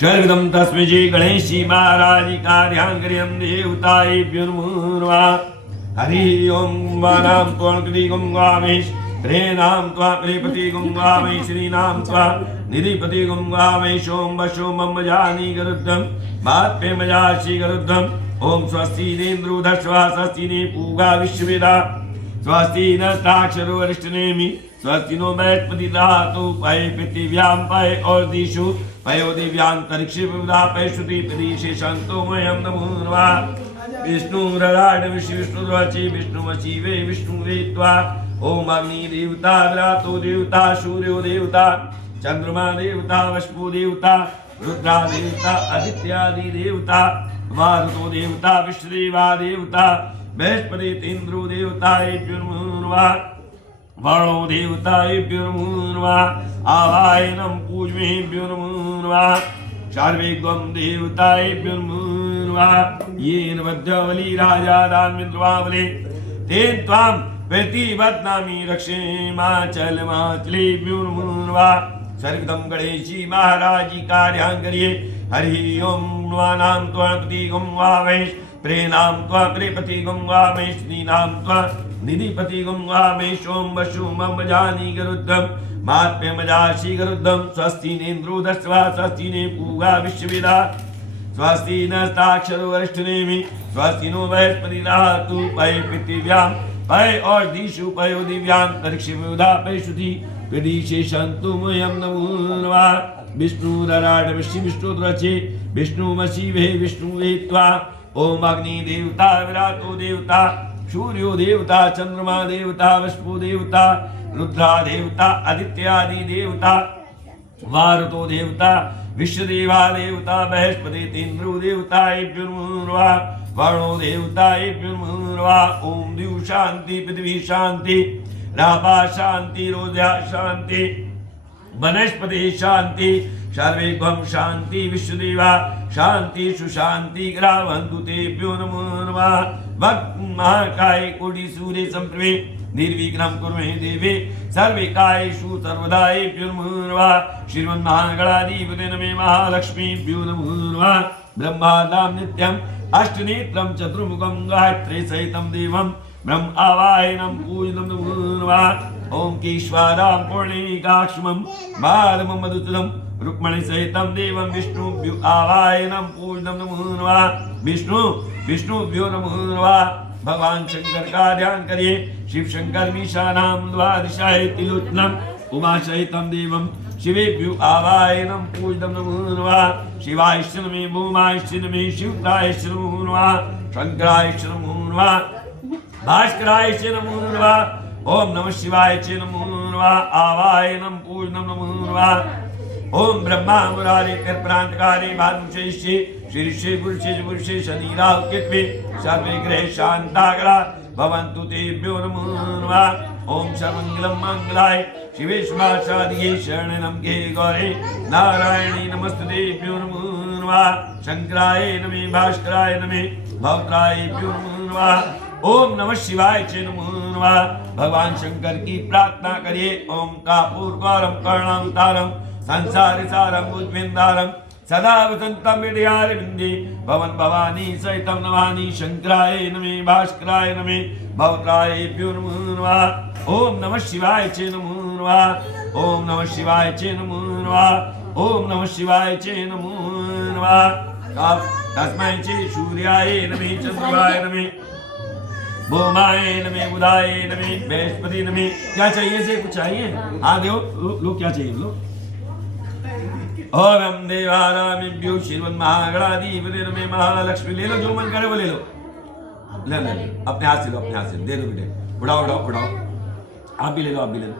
सर्वदम तस्मै श्री गणेशी महाराज कार्यांगर्यं देवताभ्यो नमो नमः। हरि ओम वानां त्वां कृति गंगामेश प्रेनां त्वा प्रेपति गंगामेश श्रीनां त्वा निधिपति गंगामेश ओम वशो मम जानी गरुद्धं मात्मे मजाशी गरुद्धं ओम स्वस्ति नेन्द्रो धश्वा स्वस्ति ने पूगा विश्ववेदा स्वस्ति नस्ताक्षरो अरिष्टनेमि स्वस्ति नो बृहस्पति धातु पय पृथिव्यां पय और दिशु पयो दिव्यांतरिक्षे विविधा पय श्रुति प्रदेशे शांतोमयं नमो नमः। विष्णु रराड विष्णु ध्वचि विष्णु वशिवे विष्णु वेत्वा ओम अग्नि देवता विरातो देवता सूर्यो देवता चंद्रमा देवता वष्पो देवता रुद्रा देवता आदित्यादि देवता वारुतो देवता विश्वदेवा देवता बृहस्पति इंद्रो देवताभ्यो नमो नमः। वर्णो देवताभ्यो नमो नमः। आवाहनं पूज्येभ्यो नमो नमः। शार्वेगं देवताभ्यो नमो नमः। येन मध्यवली राजा दानवेन्द्रवावले तेन त्वां प्रतिबध्नामि रक्षेमाचलमाचलेभ्यो नमो नमः। सर्वदं गणेशी महाराज कार्यांगर्ये हरि ओम नवानां त्वा प्रति गंगामेश प्रेनां त्वा प्रेपति गंगामेश नीनां त्वा निधिपति गंगामेश ओम वशु मम जानी गरुद्धं मात्म्य मजाशी गरुद्धं स्वस्ति नेन्द्रो दस्वा स्वस्ति ने पूगा विश्ववेदा स्वस्ति नस्ताक्षरो अरिष्टनेमि स्वस्ति नो बृहस्पति धातु पय पृथिव्यां पय और दिशु पयो दिव्यांतरिक्षे विविधा पय श्रुति प्रदेशे शांतोमयं नमो नमः। विष्णु रराड विष्णु ध्वचे विष्णु वशिवे विष्णु वेत्वा ओम अग्नि देवता विरातो देवता सूर्यो देवता चंद्रमा देवता वष्पो देवता रुद्रा देवता आदित्यादि देवता वारुतो देवता विश्वदेवा देवता बृहस्पति इंद्रो देवताभ्यो नमो नमः। वर्णो देवताभ्यो नमो नमः। ओम द्यौ शांति पृथ्वी शांति रापा शांति रोजा शांति वनस्पति शांति सर्वेभ्यं शांति विश्वदेवा शांति सुशांति ग्रावन्तु तेभ्यो नमो नमः। भक्त महाकाय कोटि सूर्य संप्रभे निर्विघ्नं कुर्मे देवे सर्वे कायेषु सर्वदायेभ्यो नमो नमः। श्रीमन्महागणाधिपते नमे महालक्ष्मीभ्यो नमो नमः। ब्रह्मादां नित्यम् अष्टनेत्रं चतुर्मुखं गायत्री सहितं देवं ब्रह्म आवाहनं पूजनं नमो नमः। ओम केशवादां पूर्णिकाक्षमं बालमं मधुसूदनं रुक्मणी सहितं देवं विष्णुभ्यो आवाहनं पूजनं नमो नमः। विष्णुभ्यो नमो नमः। भगवान शंकर का ध्यान करिए। शिव शंकर मीशानां द्वादशाय त्रिलोचनम् उमा सहितं देवं शिवेभ्यो आवाहनं पूजनं नमो नमः। शिवाय नमे भूमाय नमे शिवाय नमो नमः। शंकराय नमो नमः। भास्कराय नमो नमः। ओम नमः शिवाय नमो नमः। आवाहनं पूजनं नमो नमः। ओम ब्रह्मा मुरारे कर्प्रांतकारे भानुशेषे शीर्षे पुरुषे शनिराव केत्वे सर्वे ग्रह शांताग्रा भवन्तु तेभ्यो नमो नमः। ओम सर्वमंगलं मंगलाय शिवे शुभाशादिये शरणं गे गौरे नारायणी नमस्तेभ्यो नमो नमः। शंकराय नमे भास्कराय नमे भद्रायभ्यो नमो नमः। ओम नमः शिवाय नमो नमः। भगवान शंकर की प्रार्थना करिए। ओम कापूर गौरम कर्णम तारम संसार सारम उज्वेन्दारम सदा वसंतम विद्यारविंदे भवन भवानी सहितं नमामि। शंकराय नमे भास्कराय नमे भद्रायभ्यो नमो नमः। ओम नमः शिवाय नमो नमः। ओम नमः शिवाय नमो नमः। ओम नमः शिवाय नमो नमः। तस्मै सूर्याय नमः चंद्राय नमः भूमाय नमः बुधाय नमः बृहस्पति नमः। क्या चाहिए से कुछ चाहिए? हाँ दो लोग क्या चाहिए लोग? ओम देवानामिभ्यो श्रीमन्महागणाधिपते नमः महालक्ष्मी। ले लो जो मन करे वो ले लो। ले लो अपने हाथ से लो अपने हाथ से दे दो बेटे। उड़ाओ उड़ाओ उड़ाओ आप भी ले लो आप भी ले लो।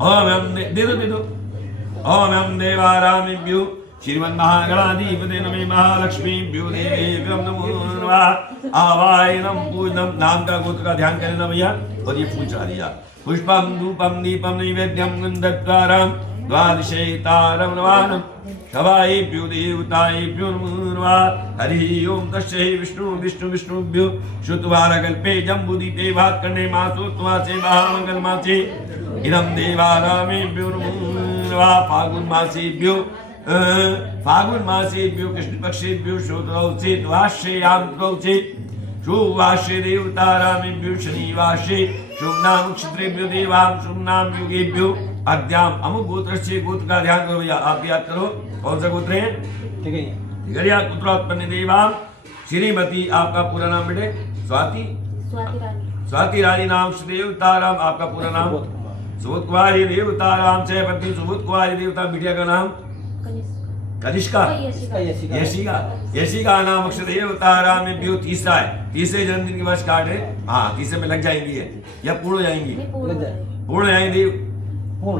ओम दे दो। ओम देवानामिभ्यो श्रीमन्महागणाधिपते नमः महालक्ष्मीभ्यो देवेभ्यो नमो नमः। आवाहनं पूजनं नाम का गोत्र का ध्यान करें ना भैया। और ये फूल चढ़ा दिया। पुष्पम धूपम दीपम नैवेद्यम गंधद्वारम द्वादशे तारम नमामि। शवायेभ्यो देवतायेभ्यो नमो नमः। हरि ओम तस्यै विष्णुभ्यो श्रुतवारकल्पे जम्बूदीपे भात्कण्डे मासोत्तमासे महामङ्गलमासे इदं देवानामेभ्यो नमो नमः। फाल्गुन मासेभ्यो फागुन मासेभ्यो कृष्ण पक्षेभ्यो श्रोत्रौचे द्वाश्रेयाम द्वौचे शुभवाश्रे देवतारामेभ्यो शनिवाश्रे शुभ नाम क्षत्रेभ्यो देवाम शुभ नाम युगेभ्यो अद्याम अमुक गोत्र से गोत्र का ध्यान करो भैया। आप याद करो कौन सा गोत्र है? ठीक है पुत्रोत्पन्न देवाम श्रीमती। आपका पूरा नाम बेटे? स्वाति स्वाति रानी नाम देवताराम। आपका पूरा नाम? सुबोध कुमारी देवताराम। से पत्नी सुबोध कुमारी देवता। बिटिया का नाम? कनिष्का। यशिका नाम अक्षर देवताराम में भी तीसरा है। तीसरे जन्मदिन की वर्षगांठ है। हाँ तीसरे में लग जाएंगी है या पूर्ण हो जाएंगी? पूर्ण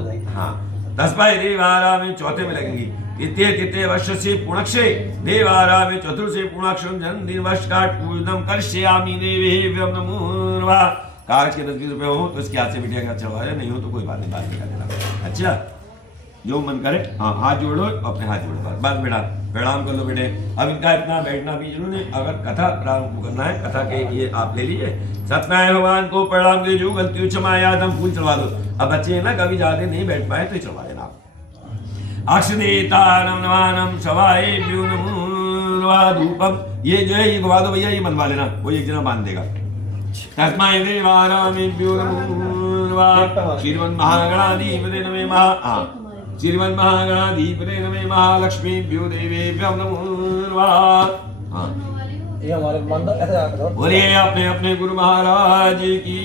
जाएंगी। हाँ 10 बाई देवारा में चौथे में लगेंगी। इत्ते वर्ष से पुणक्षे देवारा में चतुर्थ से पूर्णाक्षर जन्मदिन वर्षगांठ पूजनम कर्ष्यामि देवेभ्यो नमो नमः। कागज के 10-20 रुपए हो तो इसके हाथ से बिटिया का चढ़वा नहीं हो तो कोई बात नहीं, बाद में कर देना। अच्छा जो मन करे। हाँ हाथ जोड़ लो, अपने हाथ जोड़ लो, बस बेटा प्रणाम कर लो बेटे। अब इनका इतना बैठना भी जरूरी नहीं। अगर कथा प्रारंभ करना है कथा के ये आप ले लीजिए। सत्यनारायण भगवान को प्रणाम के जो गलती क्षमा याद हम फूल चढ़वा दो। अब बच्चे ना कभी जाते नहीं बैठ पाए तो चढ़वा देना आप। अक्षदेतारम नमानम शवाएभ्यो नमो धूपम। ये जो है ये घुमा दो भैया, ये बनवा लेना, वो एक जना बांध देगा। तस्मै देवारामेभ्यो नमो श्रीमन्महागणाधिपतये नमः। श्रीमन्महागणाधिपतये नमः। महालक्ष्मीभ्यो देवेभ्यो नमो नमः। ये हमारे मंदिर ऐसे बोलिए अपने अपने गुरु महाराज की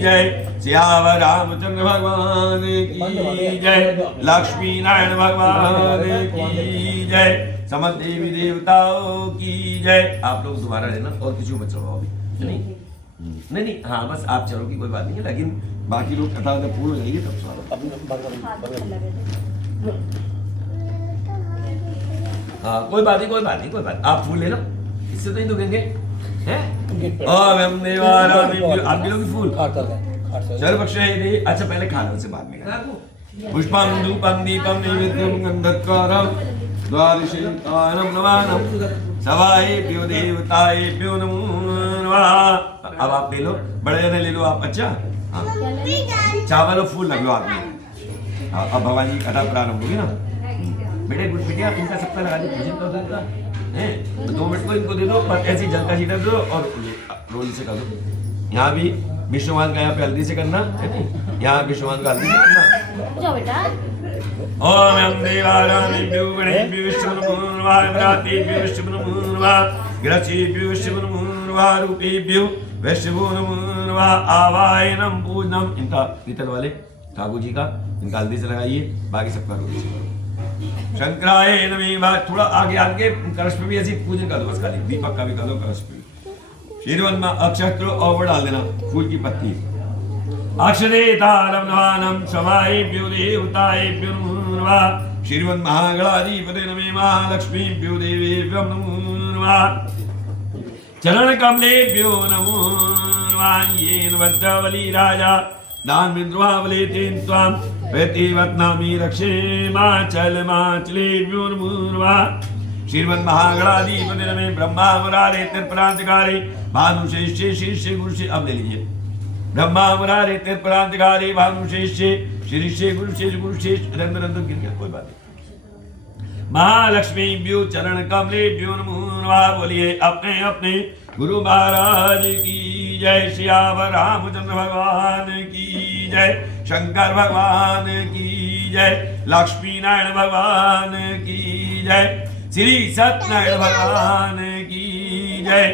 जय। सियावर रामचंद्र भगवान की जय। लक्ष्मी नारायण भगवान की जय। समस्त देवी देवताओं की जय। आप लोग दोबारा लेना और किसी को मत चढ़वाओ अभी। नहीं हाँ बस आप चलोगी कोई बात नहीं है, लेकिन बाकी लोग कथा जब पूर्ण हो जाएगी तब हाँ कोई बात नहीं। आप फूल ले लो, इससे तो नहीं दुखेंगे हैं। आप भी लोग फूल चल बख्शे। अच्छा पहले खा लो, उससे बाद में पुष्पम धूपम दीपम नैवेद्यम गंधत्कारम द्वादशीतारम नमानम सवाएभ्यो देवताएभ्यो नमो नमः। अब आप ले लो, बड़े जने ले लो आप। अच्छा हाँ चावल और फूल लग लो आप में। अब भगवान जी कथा प्रारंभ होगी ना बेटे। गुड बिटिया इनका सबका लगा दो, पूजन कर दो इनका है। 2 मिनट को इनको दे दो, पर ऐसी जल का छीटा दो और रोल से कर दो। यहाँ भी विष्णुमान का यहाँ पे हल्दी से करना है नहीं, यहाँ विष्णुमान का हल्दी से करना। जाओ बेटा। ओम यम देवारामेभ्यो गणेभ्यो विष्णु नमः। प्रातेभ्यो विष्णु नमः। ग्रसेभ्यो विष्णु नमः। रूपेभ्यो विष्णु नमः। आवाहनम पूजनम। इनका पीतल वाले ठाकुर जी का इनका हल्दी से लगाइए, बाकी सबका रोटी से करो। शंकराय नमः। थोड़ा आगे कलश पे भी ऐसी पूजन कर दो, बस खाली दीपक का भी कर दो कलश पे। शीरवन में अक्षत्र और डाल देना, फूल की पत्ती। अक्षरेतारम नमानम शवाएभ्यो देवताएभ्यो नमो नमः। शीरवन महागणाधिपतये नमः। महालक्ष्मीभ्यो देवेभ्यो नमो नमः। चरण कमलेभ्यो नमो नमः। येन भद्रवली राजा दान बिंद्रुवावले तेन त्वां प्रतिवत्नामि रक्षे माचलेभ्यो नमो नमः। श्रीमन्महागणाधिपतये नमः। ब्रह्मा मुरारे त्रिपुरांतकारे भानुशेषे शीर्षे गुरुषे। अब ले लीजिए। ब्रह्मा मुरारे त्रिपुरांतकारे भानुशेषे शीर्षे गुरुषे रंध्र गिर गया, कोई बात नहीं। महालक्ष्मीभ्यो चरण कमलेभ्यो नमो नमः। बोलिए अपने अपने गुरु महाराज की जय। सियावर रामचंद्र भगवान की जय। शंकर भगवान की जय। लक्ष्मी नारायण भगवान की जय। श्री सत्यनारायण भगवान की जय।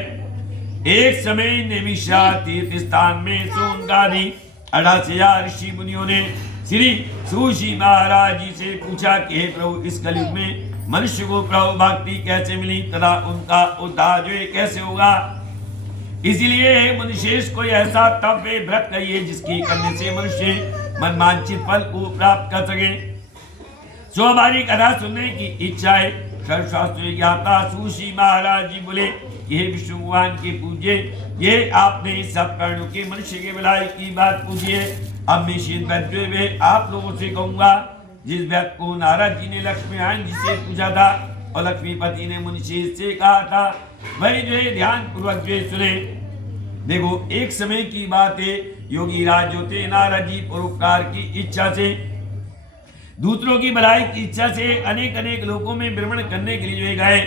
एक समय निमिषा तीर्थ स्थान में सोनगादी 88,000 ऋषि मुनियों ने श्री सूशी महाराज जी से पूछा कि हे प्रभु इस कलयुग में मनुष्य को प्रभु भक्ति कैसे मिली तथा उनका उद्धार जो कैसे होगा। इसलिए मनुष्य कोई ऐसा तव्य व्रत करिए जिसकी करने से मनुष्य मनमांचित फल को प्राप्त कर सके। सो हमारी कथा सुनने की इच्छा है। सर्वशास्त्र ज्ञाता सूशी महाराज जी बोले ये विष्णु भगवान के पूज्य, ये आपने सब कर्णों के मनुष्य के भलाई की बात पूछी है। अब मैं शीत वैद्य में आप लोगों से कहूंगा जिस व्यक्ति को नारद जी ने लक्ष्मीनारायण जी से पूछा था और लक्ष्मीपति ने मुनिषी से कहा था वही जो है ध्यान पूर्वक जो सुने। देखो एक समय की बात है, योगी राज जो थे नारद जी परोपकार की इच्छा से दूसरों की भलाई की इच्छा से अनेक अनेक लोकों में भ्रमण करने के लिए गए।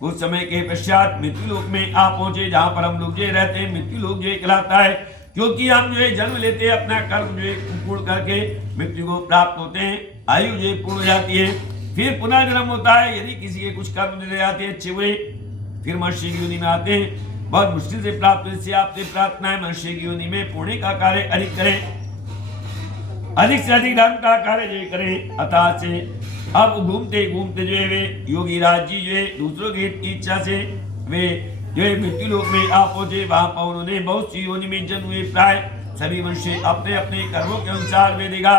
कुछ समय के पश्चात मृत्यु लोक में आ पहुंचे, जहां पर हम लोग जो रहते हैं मृत्यु लोक जो कहलाता है, क्योंकि हम जो जन्म लेते हैं अपना कर्म जो पूर्ण करके मृत्यु को प्राप्त होते हैं, आयु जो पूर्ण हो जाती है, फिर पुनः जन्म होता है। यदि किसी के कुछ कर्म ले जाते हैं अच्छे हुए, फिर मनुष्य की योनि में आते हैं। बहुत मुश्किल से प्राप्त, इससे आपसे प्रार्थना है मनुष्य की योनि में पुण्य का कार्य अधिक करें, अधिक से अधिक धर्म का कार्य जो करें। अतः से अब घूमते घूमते जो है वे योगी राज जी जो है दूसरों के हित की इच्छा से वे जो है मृत्यु लोक में आ पहुंचे। वहां पर उन्होंने बहुत सी योनि में जन्म हुए। प्राय सभी मनुष्य अपने अपने कर्मों के अनुसार वे देगा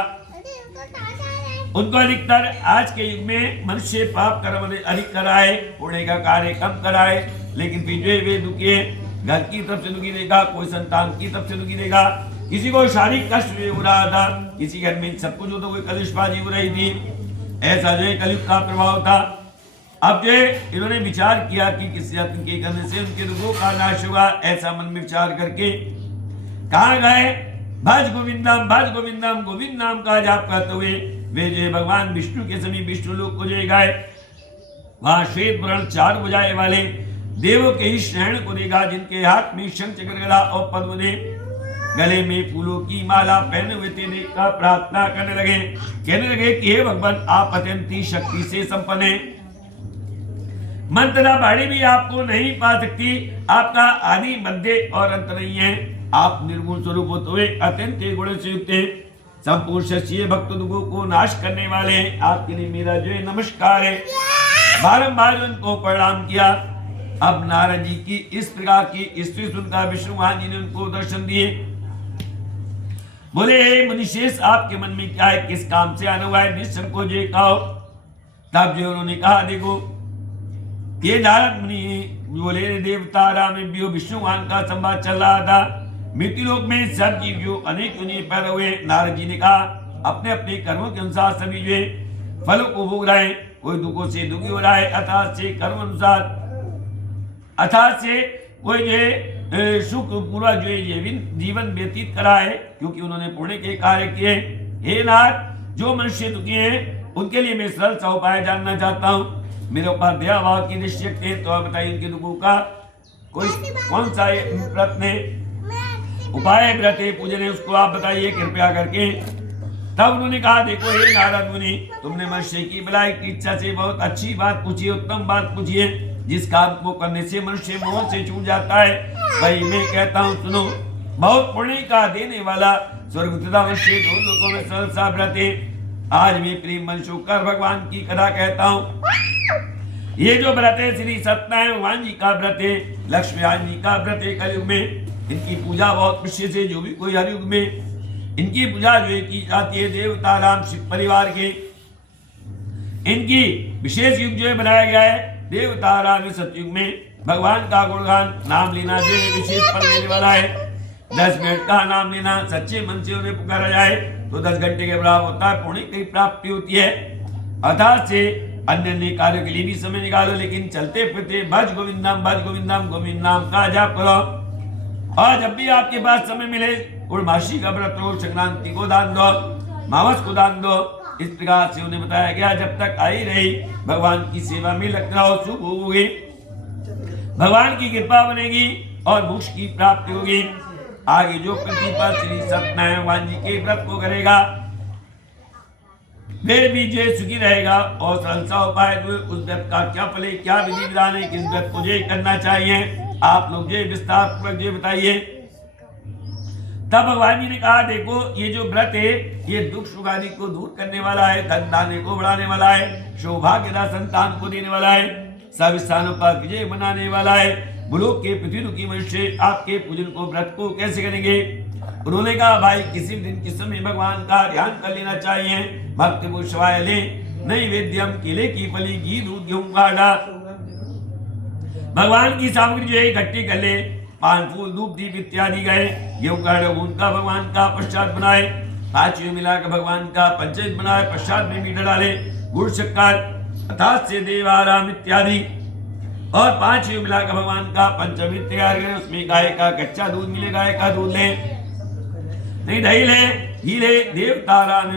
उनको अधिकतर आज के युग में मनुष्य पाप कर्म अधिक कराए, पुण्य का कार्य कम कराए, लेकिन फिर जो वे दुखी है, घर की तरफ से दुखी देगा, कोई संतान की तरफ से दुखी देगा, किसी को शारीरिक कष्ट हो रहा था, किसी घर में सब कुछ हो तो कोई कलुषबाजी हो रही थी। ऐसा जो है कलयुग का प्रभाव था। अब जो इन्होंने विचार किया कि किसी यत्न के करने से उनके दुखों का नाश होगा। ऐसा मन में विचार करके कहाँ गए, भज गोविंदम गोविंद नाम का जाप करते हुए वे जो भगवान विष्णु के समीप विष्णु लोक को जो गए। वहां श्वेत वर्ण 4 भुजाएं वाले देवों के ही शरण को देखा, जिनके हाथ में शंख चक्र गदा और पद्म ने गले में फूलों की माला पहने हुए थे। देखकर प्रार्थना करने लगे, कहने लगे कि हे भगवान, आप अत्यंत शक्ति से संपन्न हैं, मंत्र बाड़ी भी आपको नहीं पा सकती, आपका आदि मध्य और अंत नहीं है, आप निर्गुण स्वरूप होते हुए अत्यंत गुण से युक्त हैं, संपूर्ण शक्ति भक्त दुखों को नाश करने वाले हैं। आपके लिए मेरा जो है नमस्कार है। बारंबार उनको प्रणाम किया। अब नारद जी की इस प्रकार की स्त्री सुनकर विष्णु भगवान जी ने उनको दर्शन दिए। बोले हे मुनिशेष, आपके मन में क्या है, किस काम से आना हुआ है, निसंकोच कहो। तब जो उन्होंने कहा, देखो ये नारद मुनि बोले, देवता राम विष्णु भगवान का संवाद चल रहा था। मृत्यु लोक में सब जीव जो अनेक मुनि पैदा हुए। नारद जी ने कहा, अपने अपने कर्मों के अनुसार सभी जो फलों को भोग रहे हैं, कोई दुखों से दुखी हो रहा है, अर्थात से कर्म अनुसार, अर्थात से कोई जो सुख पूरा जो जीवन व्यतीत करा है, क्योंकि उन्होंने पुण्य के कार्य किए। हे नाथ, जो मनुष्य दुखी हैं उनके लिए मैं सरल सा उपाय जानना चाहता हूँ। मेरे ऊपर दया भाव की दृष्टि रखते हैं, तो आप बताइए इनके दुखों का कोई कौन सा व्रत ने उपाय व्रत है, पूजन है, उसको आप बताइए कृपया करके। तब उन्होंने कहा, देखो हे नारद मुनि, तुमने मनुष्य की भलाई की इच्छा से बहुत अच्छी बात पूछी है, उत्तम बात पूछी है। जिस काम को करने से मनुष्य मोह से छूट जाता है, वही मैं कहता हूँ, सुनो। बहुत पुण्य का देने वाला स्वर्ग तथा मनुष्य दोनों लोगों में सरल सा व्रत है। आज मैं प्रेम मन होकर भगवान की कथा कहता हूँ। ये जो व्रत है श्री सत्यनारायण भगवान जी का व्रत है, लक्ष्मीनारायण जी का व्रत है। कलयुग में इनकी पूजा बहुत विशेष है। जो भी कोई हर युग में इनकी पूजा जो है की जाती है, देवता राम शिव परिवार के इनकी विशेष युग जो है बनाया गया है। देवता राम सतयुग में भगवान का गुणगान नाम लेना जो है विशेष फल देने वाला है। 10 मिनट का नाम लेना, सच्चे मन से उन्हें पुकारा जाए तो 10 घंटे के बराबर होता है, पुण्य की प्राप्ति होती है। अर्थात से अन्य अन्य कार्यों के लिए भी समय निकालो, लेकिन चलते फिरते भज गोविंदम गोविंद नाम का जाप करो। और जब भी आपके पास समय मिले, पूर्णमासी का व्रत हो, संक्रांति को दान दो, मावस को दान दो। इस प्रकार से उन्हें बताया गया। जब तक आई रही भगवान की सेवा में लगना हो, शुभ होगी, भगवान की कृपा बनेगी और मोक्ष की प्राप्ति होगी। आगे जो पृथ्वी पर श्री सत्यनारायण भगवान जी के व्रत को करेगा वे भी जय सुखी रहेगा। और सरल सा उपाय उस व्रत का क्या फल है, क्या विधि विधान है, किस व्रत को जय करना चाहिए, आप लोग जय विस्तार पूर्वक जय बताइए। तब भगवान जी ने कहा, देखो ये जो व्रत है ये दुख सुख आदि को दूर करने वाला है, धन धान्य को बढ़ाने वाला है, सौभाग्यदा संतान को देने वाला है, सब स्थानों पर विजय बनाने वाला है। भूलोक के पृथ्वी दुखी मनुष्य आपके पूजन को व्रत को कैसे करेंगे। उन्होंने कहा, भाई किसी भी दिन किस समय भगवान का ध्यान कर लेना चाहिए। भक्ति पुष्पाय ले नैवेद्यम किले की फली घी दूध गेहूं काढ़ा। भगवान की सामग्री जो है इकट्ठी कर ले, पान फूल धूप दीप इत्यादि गए, गेहूं काढ़ा उनका भगवान का प्रसाद बनाए, 5 मिलाकर भगवान का पंचायत बनाए, प्रसाद में मीठा डाले, गुड़ शक्कर अर्थात से देवाराम इत्यादि, और 5 मिलाकर भगवान का पंचमी तैयार करें। उसमें गाय का कच्चा दूध मिले, गाय का दूध ले, नहीं दही ले, घी ले, देवता राम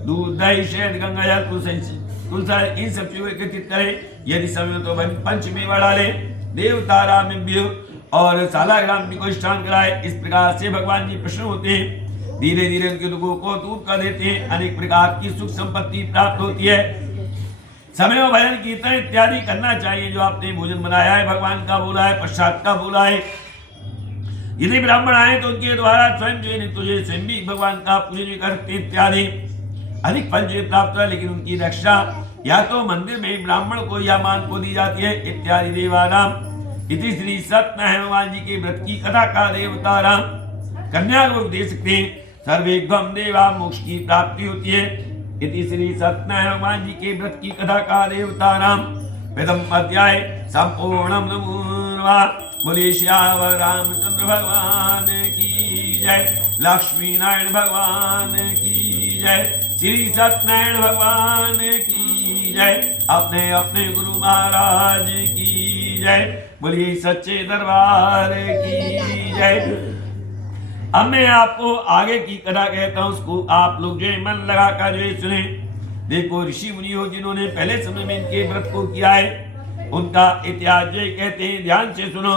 दूध दही शहद गंगा जल तुलसा इन सब चीजों को एकत्रित करे। यदि समय तो पंचमेवा डाले, देवता राम और सालाग्राम को स्नान कराए। इस प्रकार से भगवान जी प्रसन्न होते हैं, धीरे धीरे उनके दुखों को दूर कर देते हैं, अनेक प्रकार की सुख संपत्ति प्राप्त होती है। समय और भजन कीर्तन इत्यादि करना चाहिए। जो आपने भोजन बनाया है भगवान का बोला है, प्रसाद का बोला है। यदि ब्राह्मण आए तो उनके द्वारा स्वयं जो तुझे स्वयं भी भगवान का पूजन करते इत्यादि अधिक फल जो प्राप्त है। लेकिन उनकी रक्षा या तो मंदिर में ब्राह्मण को या मान को दी जाती है इत्यादि। देवानाम इति श्री सत्यनारायण भगवान जी के व्रत की कथा का देवता राम कन्या को दे सकते हैं। सर्वेभ्यम देवा मोक्ष की प्राप्ति होती है। इति श्री सत्यनारायण भगवान जी के व्रत की कथा का देवता राम प्रथम अध्याय संपूर्णम नमो नमः। बोले श्याम रामचंद्र भगवान की जय, लक्ष्मी नारायण भगवान की जय, श्री सत्यनारायण भगवान की जय, अपने अपने गुरु महाराज की जय, बोलिए सच्चे दरबार की जय। अब मैं आपको आगे की कथा कहता हूं, उसको आप लोग जो मन लगा कर जो सुने। देखो ऋषि मुनि हो जिन्होंने पहले समय में इनके व्रत को किया है, उनका इतिहास जो कहते हैं, ध्यान से सुनो।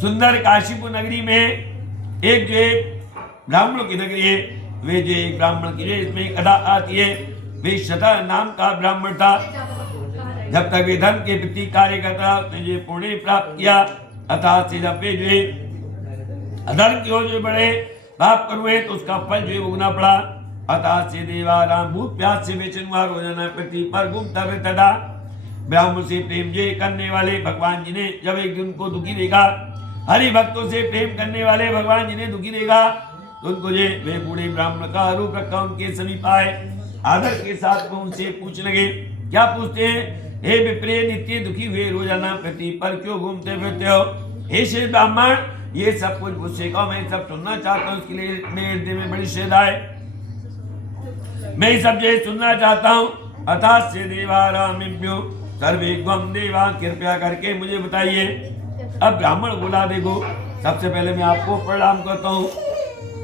सुंदर काशीपुर नगरी में एक जो ब्राह्मणों की नगरी है, वे जो एक ब्राह्मण की इसमें कथा आती है। वे शता नाम का ब्राह्मण था। जब तक वे धर्म के प्रति कार्य करता उसने जो पुण्य प्राप्त किया, अर्थात से जब वे जो अधर्म की ओर जो बढ़े, पाप करुए तो उसका फल जो भोगना पड़ा। अर्थात से देवाराम भूख प्यास से बेचैन हुआ, रोजाना पृथ्वी पर घूमता रहता था। ब्राह्मण से प्रेम जो करने वाले भगवान जी ने जब एक दिन को दुखी देखा, हरि भक्तों से प्रेम करने वाले भगवान जी ने दुखी देखा, तो उनको जो वे बूढ़े ब्राह्मण का रूप रखा उनके समीप आए। आदर के साथ वो उनसे पूछने लगे। क्या पूछते हैं? हे विप्रिय, नित्य दुखी हुए रोजाना पृथ्वी पर क्यों घूमते फिरते हो? हे श्री ब्राह्मण, ये सब कुछ मुझसे कहो, मैं सब सुनना चाहता हूँ। उसके लिए मेरे हृदय में बड़ी श्रद्धा है, मैं सब जो सुनना चाहता हूँ। अर्थात से देवारामिभ्यो सर्वेभ्यम देवा, कृपया करके मुझे बताइए। अब ब्राह्मण बोला, देखो सबसे पहले मैं आपको प्रणाम करता हूँ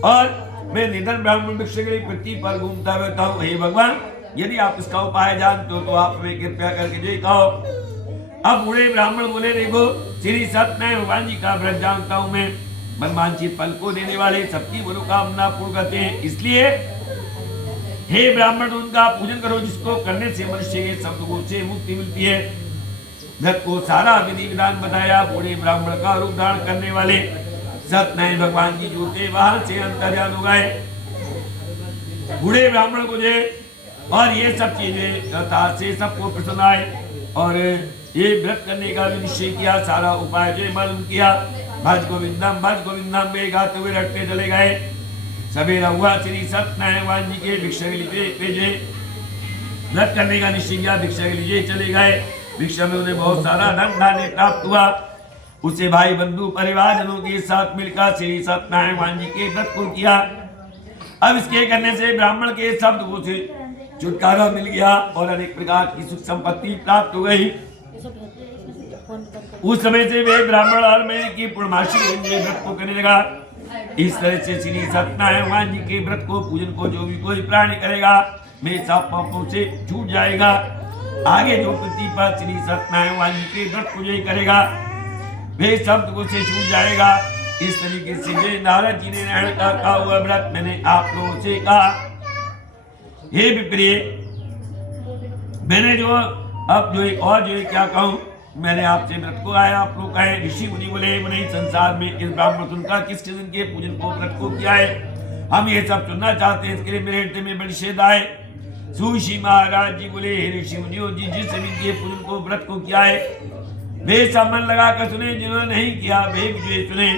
और मैं निधन ब्राह्मण भिक्षा के लिए पृथ्वी पर घूमता रहता हूँ। हे भगवान, यदि आप इसका उपाय जानते हो तो आप हमें कृपया करके जो कहो। अब बूढ़े ब्राह्मण बोले, देखो श्री सत्यनारायण भगवान जी का व्रत जानता हूँ मैं, मनवांछित फल को देने वाले, सबकी मनोकामना पूर्ण करते हैं। इसलिए हे ब्राह्मण, उनका पूजन करो, जिसको करने से मनुष्य के सब दुखों से मुक्ति मिलती है। व्रत को सारा विधि विधान बताया। बूढ़े ब्राह्मण का रूप धारण करने वाले सत्यनारायण भगवान जी जुटे वहां से अंतर्ध्यान हो गए। बूढ़े ब्राह्मण को जो और ये सब चीजें से सबको पसंद आए और ये व्रत करने का भी निश्चय किया। सारा उपाय जो मालूम किया। भज गोविंदम वे गाते हुए रटते चले गए। सवेरा हुआ, श्री सत्यनारायण भगवान जी के भिक्षा के लिए व्रत करने का निश्चय किया। भिक्षा के लिए चले गए। भिक्षा में उन्हें बहुत सारा धन धान्य प्राप्त हुआ। उससे भाई बंधु परिवार जनों के साथ मिलकर श्री सत्यनारायण भगवान जी के व्रत को किया। अब इसके करने से ब्राह्मण के सब दुखों से छुटकारा मिल गया और अनेक प्रकार की सुख संपत्ति प्राप्त हो गई। उस समय से वे ब्राह्मण हर महीने की पूर्णमासी व्रत को करने लगा। इस तरह से श्री सत्यनारायण भगवान जी के व्रत को पूजन को जो भी कोई प्राणी करेगा, वे सब पापों से छूट जाएगा। आगे जो पृथ्वी पर श्री सत्यनारायण भगवान जी के व्रत को जो करेगा, वे सब दुखों से छूट जाएगा। इस तरीके से जो नारद जी ने नारायण का कहा हुआ व्रत मैंने आप लोगों से कहा। हे विप्रिय, मैंने जो अब जो और जो क्या कहूँ, मैंने आपसे व्रत को आया, आप लोग कहे। ऋषि मुनि बोले, मैंने संसार में इस ब्राह्मण तुनका किस किस्म के पूजन को व्रत को किया है, हम ये सब सुनना चाहते हैं। इसके लिए मेरे हृदय में बड़ी श्रद्धा है। सुशी महाराज जी बोले, हे ऋषि मुनियों जी, जिस के पूजन को व्रत को किया है वे सब मन लगा कर सुने, जिन्होंने नहीं किया वे भी सुने।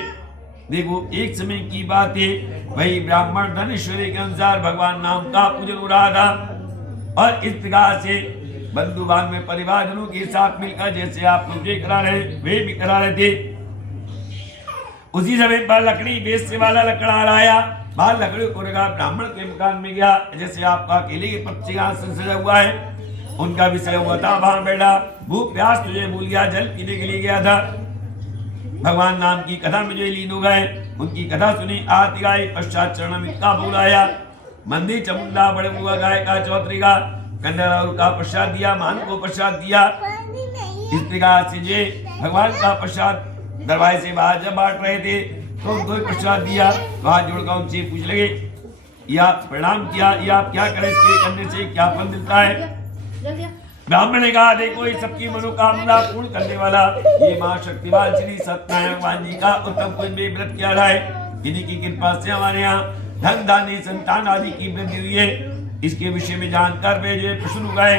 देखो एक समय की बात है, वही ब्राह्मण धनेश्वरी के अनुसार भगवान नाम का पूजन हो रहा था और इस प्रकार से बंधु बांधव में परिवारजनों के साथ मिलकर जैसे आप लोग जो करा रहे वे भी करा रहे थे। उसी समय पर लकड़ी बेचने वाला लकड़हार आया। बाहर लकड़ी को रखा, ब्राह्मण के मकान में गया। जैसे आपका अकेले के पक्षी सजा हुआ है, उनका विषय हुआ था, वहां बैठा। भूख प्यास तुझे भूल गया, जल पीने के लिए गया था। भगवान नाम की कथा में जो लीन हो गए, उनकी कथा सुनी, आरती गाई, पश्चात चरण का बुलाया। मंदिर चमुंडा बड़े बुआ गाय का चौधरी का कन्या का प्रसाद दिया, मान को प्रसाद दिया। इस प्रकार से जे भगवान का प्रसाद दरबार से बाहर जब बांट रहे थे तो उनको प्रसाद दिया। तो हाथ जोड़कर उनसे पूछ लगे, या प्रणाम किया, या आप क्या करें, इसके करने से क्या फल मिलता है? ब्राह्मण ने कहा, देखो ये सबकी मनोकामना पूर्ण करने वाला ये मां शक्तिमान श्री सत्यनारायण भगवान जी का उत्तम कुंज में व्रत किया रहा है। इन्हीं की कृपा से हमारे यहाँ धन धान्य संतान आदि की वृद्धि हुई है। इसके विषय में जानकर वे जो प्रश्न उगाए,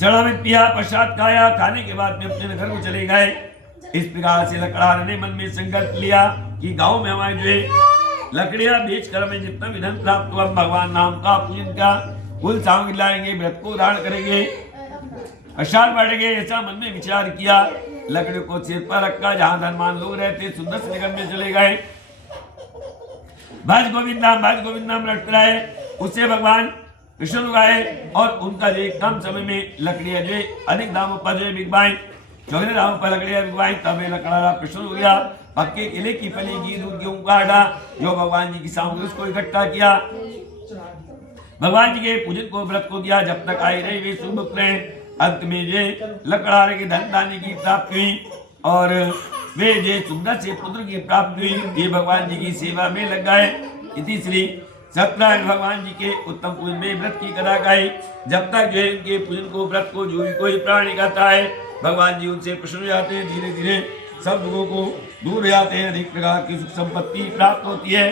चढ़ामित पिया, प्रसाद खाया, खाने के बाद में अपने घर को चले गए। इस प्रकार से लकड़हारे ने मन में संकल्प लिया कि गांव में हमारे जो है लकड़ियां बेचकर हमें जितना भी धन प्राप्त हुआ भगवान नाम का पूजन का कुल सामग्री लाएंगे, व्रत को धारण करेंगे, प्रसाद बांटेंगे। ऐसा मन में विचार किया। लकड़ियों को सिर पर रखकर जहां धनवान लोग रहते सुंदर से निगम में चले गए। भज गोविंद नाम रटते रहे। उससे भगवान कृष्ण उगाए और उनका जो कम समय में लकड़ियां जो अधिक दामों पर जो बिकवाई, चौगने दामों पर लकड़ियां बिकवाई। तब लकड़ा प्रश्न हो गया। पक्के किले की फली घी दूध गेहूं का आटा जो भगवान जी की सामग्री उसको इकट्ठा किया, भगवान जी के पूजन को व्रत को किया। जब तक आई रही वे शुभ रहे। अंत में जे लकड़हारे के धन दाने की प्राप्ति हुई और वे जे सुंदर से पुत्र की प्राप्ति हुई। ये भगवान जी की सेवा में लग गए। इति श्री सत्यनारायण भगवान जी के उत्तम पूजन में व्रत की कथा गाई। जब तक जो इनके पूजन को व्रत को जो भी कोई प्राणी करता है भगवान जी उनसे प्रसन्न हो जाते हैं। धीरे धीरे सब लोगों को दूर जाते हैं, अनेक प्रकार की सुख संपत्ति प्राप्त होती है।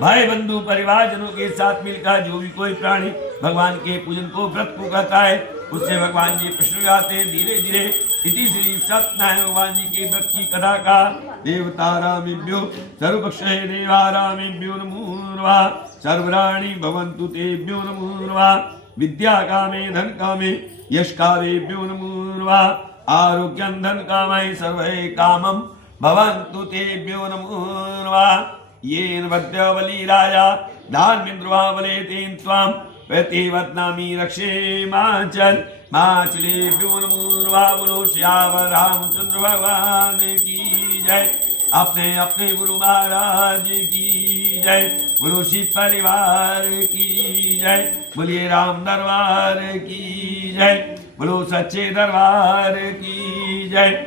भाई बंधु परिवार जनों के साथ मिलकर जो भी कोई प्राणी भगवान के पूजन को व्रत को करता है उससे भगवान जी प्रसन्न हो जाते हैं। धीरे धीरे इति श्री सत्यनारायण भगवान जी के व्रत की कथा का देवतारामेभ्यो सर्वपक्षे देवारामेभ्यो नमो नमः। सर्वराणि भवन्तु तेभ्यो नमो नमः। विद्या कामे धन कामे यश कामेभ्यो नमो नमः। आरोग्यं धन कामये सर्वे कामं भवन्तु तेभ्यो नमो नमः। येन वद्यवली राजा धार्मिन्द्रवा वले तेन त्वां प्रतिवत्नामि रक्षे माचल माचलेभ्यो नमो नमः। बोलो श्यावर रामचंद्र भगवान की जय। अपने अपने गुरु महाराज की जय। बोलो शिव परिवार की जय। बोलिए राम दरबार की जय। बोलो सच्चे दरबार की जय।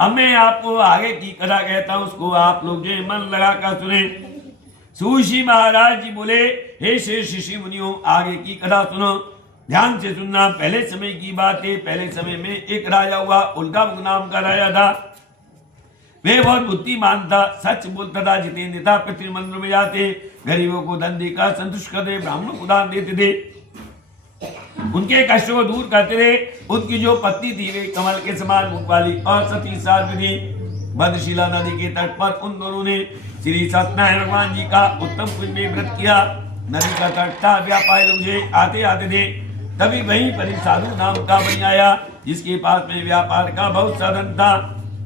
अब मैं आपको आगे की कथा कहता हूं, उसको आप लोग जो मन लगाकर सुने। सूशी महाराज जी बोले, हे शेष ऋषि मुनियों, आगे की कथा सुनो, ध्यान से सुनना। पहले समय की बात है। पहले समय में एक राजा हुआ, उल्का नाम का राजा था। वे बहुत बुद्धिमान था, सच बोलता था, जितेंद्र था। पृथ्वी मंदिर में जाते, गरीबों को धन देकर संतुष्ट करते, ब्राह्मणों को दान देते थे, उनके कष्टों को दूर करते थे। उनकी जो पत्नी थी वे कमल के समान मुख वाली और सती साध्वी थी। भद्रशिला नदी के तट पर उन दोनों ने श्री सत्यनारायण भगवान जी का उत्तम कुंज में व्रत किया। नदी का तट था, व्यापारी लोग आते आते थे। तभी वहीं पर साधु नाम का बनी आया, जिसके पास में व्यापार का बहुत साधन था।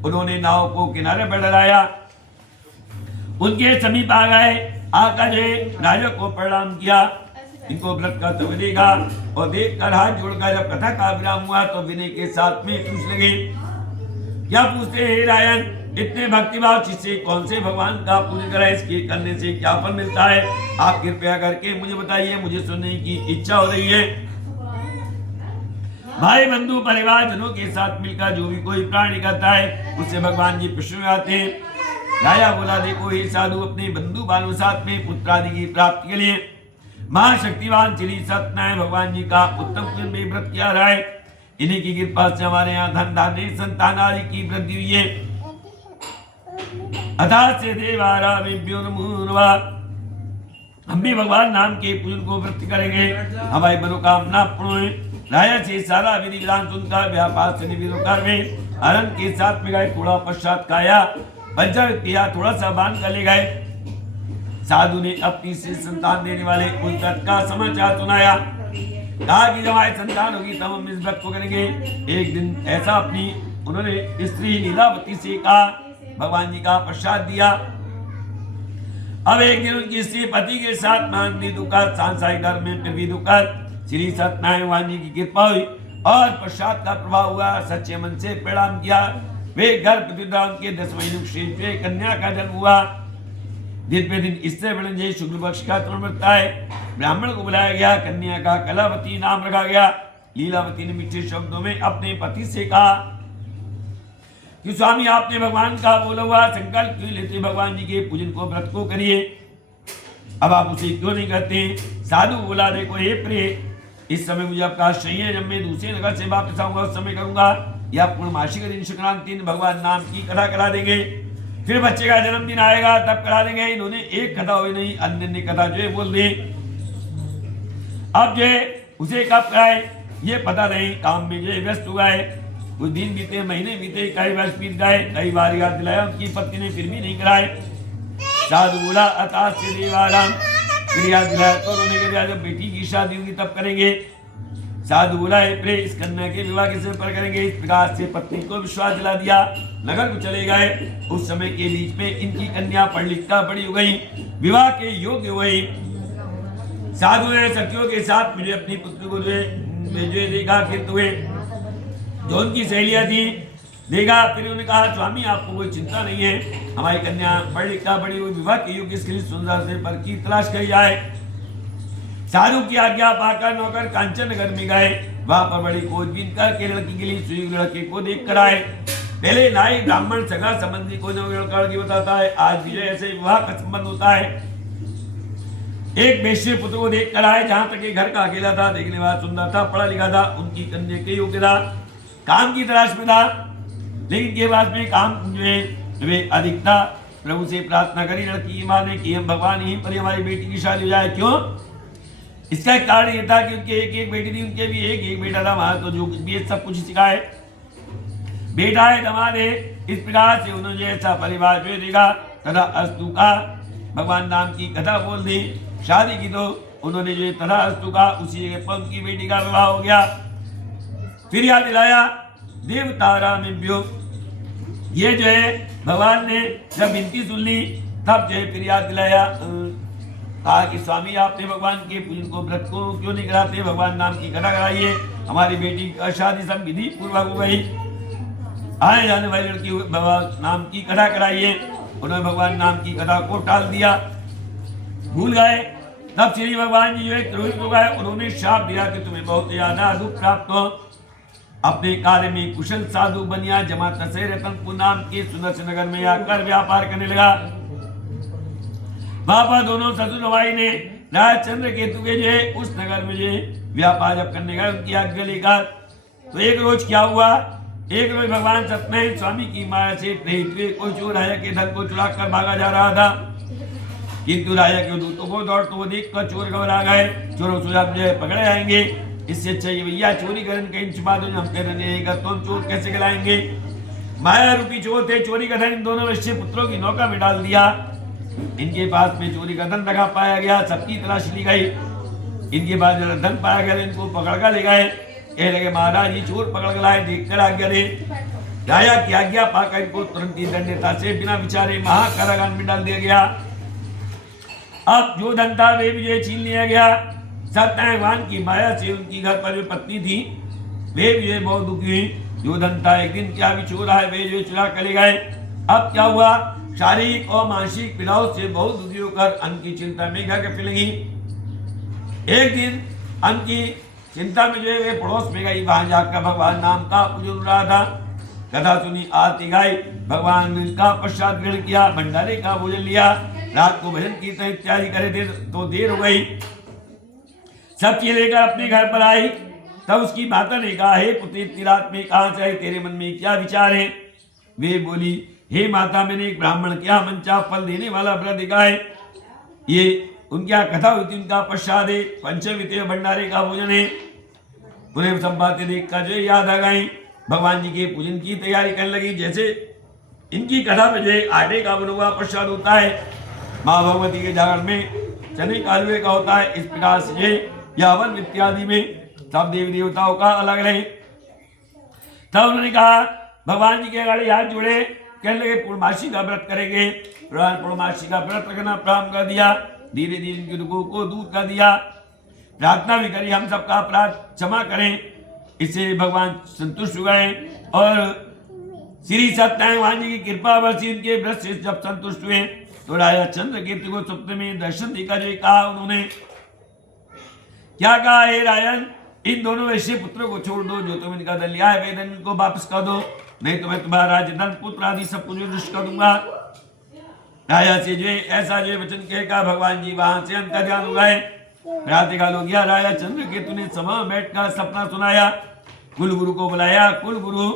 उन्होंने नाव को किनारे पर डराया, उनके समीप आ गए। आकर राजा को प्रणाम किया। इनको व्रत करते हुए देखा और देखकर हाथ जोड़कर जब कथा का विराम हुआ तो विनय के साथ में पूछ लगे। क्या पूछते हैं रायन, इतने भक्तिभाव चित्त कौन से भगवान का पूजन करा, इसके करने से क्या फल मिलता है? आप कृपया करके मुझे बताइए, मुझे सुनने की इच्छा हो रही है। भाई बंधु परिवार जनों के साथ मिलकर जो भी कोई प्राणी करता है उससे भगवान जी प्रसन्न आते हैं। राजा बोला, देखो ये साधु अपने बंधु बालों साथ में पुत्र आदि की प्राप्ति के लिए महाशक्तिवान श्री सत्यनारायण भगवान जी का उत्तम कुंज में व्रत किया रहा है। इन्हीं की कृपा से हमारे यहाँ धन धान्य संतान आदि की वृद्धि हुई है। अतः से देवारामेभ्यो नमो नमः। हम भी भगवान नाम के पूजन को व्रत करेंगे, हमारी मनोकामना पूर्ण। राजा से सारा विधि विधान सुनकर व्यापार से निविध कर में आनंद के साथ में गए। थोड़ा पश्चात खाया, बज्जर किया, थोड़ा सा बांध कर ले गए। साधु ने अपनी से संतान देने वाले उस व्रत का समाचार सुनाया। कहा कि जब हमारी संतान होगी तब हम इस व्रत को करेंगे। एक दिन ऐसा अपनी उन्होंने स्त्री लीलावती से कहा, भगवान जी का प्रसाद दिया। अब एक दिन उनकी स्त्री पति के साथ मानवी दुखद सांसारिक धर्म में फिर भी दुखद श्री सत्यनारायण भगवान जी की कृपा हुई और प्रसाद का प्रभाव हुआ। सच्चे मन से प्रणाम किया। वे गर्भ के 10 महीनों शेष कन्या का जन्म हुआ। दिन पे दिन इससे बढ़ जय शुक्ल पक्ष का तरुण बढ़ता है। ब्राह्मण को बुलाया गया, कन्या का कलावती नाम रखा गया। लीलावती ने मीठे शब्दों में अपने पति से कहा कि स्वामी आपने भगवान का बोला हुआ संकल्प क्यों लेते, भगवान जी के पूजन को व्रत को करिए, अब आप उसे क्यों नहीं करते। साधु बोला देखो हे प्रिय, इस समय मुझे अवकाश चाहिए, जब मैं दूसरे नगर से वापस आऊंगा उस समय करूंगा, या पूर्णमासी के दिन संक्रांति दिन भगवान नाम की कथा करा देंगे, फिर बच्चे का जन्मदिन आएगा तब करा देंगे। इन्होंने एक कथा हुई नहीं, अन्य कथा जो है बोल दी। अब जो उसे कब कराए ये पता नहीं, काम में जो व्यस्त हुआ है। कुछ दिन बीते, महीने बीते, कई वर्ष बीत गए, कई बार याद दिलाया उनकी पत्नी ने, फिर भी नहीं कराए। साधु बोला अताश से देवाराम, फिर याद दिलाया तो उन्होंने कहा जब बेटी की शादी होगी तब करेंगे। साधु बोला प्रे इस कन्या के विवाह के समय पर करेंगे। इस प्रकार से पत्नी को विश्वास दिला दिया, नगर को चले गए। उस समय के बीच में इनकी कन्या पढ़ लिख कर बड़ी हो गई, विवाह के योग्य हो गई। साधु ने सखियों के साथ मुझे अपनी पुत्री को जो देखा, फिर हुए जो उनकी सहेलियां थी देखा, फिर उन्होंने कहा स्वामी आपको कोई चिंता नहीं है, हमारी कन्या पढ़ लिख कर बड़ी हुई, विवाह के योग्य इसके लिए सुंदर से वर की तलाश करी जाए। साधु की आज्ञा पाकर नौकर कांचन नगर में गए, वहां पर बड़ी खोजबीन करके लड़की के लिए सुयोग्य लड़के को देख कर आए। पहले नाई ब्राह्मण सगा संबंधी को लड़की बताता है, आज भी ऐसे विवाह का संबंध होता है। एक वैश्य पुत्र को देख कर आए, जहां तक घर का अकेला था, देखने वाला सुंदर था, पढ़ा लिखा था, उनकी कन्या के योग्य था, काम की तलाश में था, लेकिन के बाद में काम जो है वे अधिक था। प्रभु से प्रार्थना करी लड़की की मां ने कि हम भगवान ही पर हमारी बेटी की शादी हो जाए। क्यों? इसका कारण ये था कि उनके एक एक बेटी थी, उनके भी एक एक बेटा था, वहां तो जो कुछ भी सब कुछ सिखाए, बेटा है दमाद है। इस प्रकार से उन्होंने ऐसा परिवार जो देखा, तथा अस्तु का भगवान नाम की कथा बोल दी, शादी की तो उन्होंने जो तथा अस्तु का उसी की बेटी का विवाह हो गया। फिर याद दिलाया देवतारा में ये जो है भगवान ने जब विनती सुन ली तब जो है फिर याद दिलाया, कहा कि स्वामी आपने भगवान के पूजन को व्रत को क्यों नहीं कराते, भगवान नाम की कथा कराइए, हमारी बेटी का शादी सब विधि पूर्वक हो गई, आने जाने वाली लड़की भगवान नाम की कथा कराइए। उन्होंने भगवान नाम की कथा को टाल दिया, भूल गए। तब श्री भगवान जी जो है क्रोधित हो गए, उन्होंने शाप दिया कि तुम्हें बहुत ज्यादा दुख प्राप्त हो, अपने कार्य में कुशल साधु बनिया, जमा तसे रतनपुर नाम के सुंदर नगर में आकर व्यापार करने लगा। वहां पर दोनों ससुर भाई ने राजा चंद्र केतु के जो उस नगर में जो व्यापार जब करने गए उनकी आज्ञा लेकर, तो एक रोज क्या हुआ, एक रोज भगवान सपने स्वामी की माया से प्रेरित हुए कोई चोर राजा के धन को चुरा कर भागा जा रहा था, किंतु राजा के दूतों को दौड़ तो वो देख कर चोर घबरा गए, चोरों से जो है पकड़े जाएंगे, इससे अच्छा ये भैया चोरी करें कहीं छिपा दो, हम कह रहे हैं तो हम चोर कैसे गिलाएंगे। माया रूपी चोर थे, चोरी का धन इन दोनों वैश्य पुत्रों की नौका में डाल दिया। इनके पास में चोरी का धन रखा पाया गया, सबकी तलाश ली गई, इनके पास धन पाया गया, इनको पकड़ कर ले गए। कह लगे महाराज ये चोर पकड़ कर लाए, देख कर आज्ञा दे। राजा की आज्ञा पाकर इनको तुरंत ही दंडता से बिना विचारे महाकारागार में डाल दिया गया। अब जो धन था वे भी छीन लिया गया। सत्यवान की माया से उनकी घर पर जो पत्नी थी वे भी बहुत दुखी हुई। जो धन था एक दिन क्या भी चोर है वे जो चुरा कर ले गए। अब क्या हुआ, शारीरिक और मानसिक पीड़ाओं से बहुत दुखी होकर अन्न की चिंता में घर कपने लगी। एक दिन अन्न की चिंता में जो है वे पड़ोस में गई, वहां जाकर भगवान नाम का पूजन हो रहा था। कथा सुनी, आरती गाई, भगवान का प्रसाद ग्रहण किया, भंडारे का भोजन लिया, रात को भजन कीर्तन इत्यादि करे थे तो देर हो गई। सब चीज लेकर अपने घर पर आई, तब उसकी माता ने कहा हे पुत्री इतनी रात में कहां से आई, तेरे मन में क्या विचार है। वे बोली हे माता मैंने एक ब्राह्मण क्या मंचा फल देने वाला व्रत देखा है, ये उनकी कथा हुई थी, उनका प्रसाद है, पंचवितीय भंडारे का भोजन है। उन्हें सब बातें देखकर जो याद आ गई, भगवान जी के पूजन की तैयारी करने लगी। जैसे इनकी कथा में जो आटे का बना हुआ प्रसाद होता है, माँ भगवती के जागरण में चने का हलवे का होता है, इस प्रकार से यावन इत्यादि में सब देवी देवताओं का अलग रहे। तब उन्होंने कहा भगवान जी के आगे हाथ जोड़े, कहने लगे पूर्णमासी का व्रत करेंगे। पूर्णमासी का व्रत रखना प्रारंभ कर दिया, धीरे धीरे इनके दुखों को दूर कर दिया, प्रार्थना भी करी हम सबका अपराध क्षमा करें। इससे भगवान संतुष्ट हो गए और श्री सत्यनारायण जी की कृपा वर्षी उनके व्रत से जब संतुष्ट हुए तो राजा चंद्रकेतु को स्वप्न में दर्शन देकर जो कहा उन्होंने, क्या कहा, हे राजन, इन दोनों वैश्य पुत्रों को छोड़ दो, जो तुम इनका धन लिया है वे धन को वापस कर दो, नहीं तो मैं तुम्हारा राज्य धन पुत्र आदि सब कुछ नष्ट कर दूंगा। राजा से जो ऐसा जो वचन कहकर भगवान जी वहां से अंतर्ध्यान हो गए। प्रातःकाल हो गया। राजा चंद्रकेतु ने सभा बैठकर सपना सुनाया, कुलगुरु को बुलाया। कुलगुरु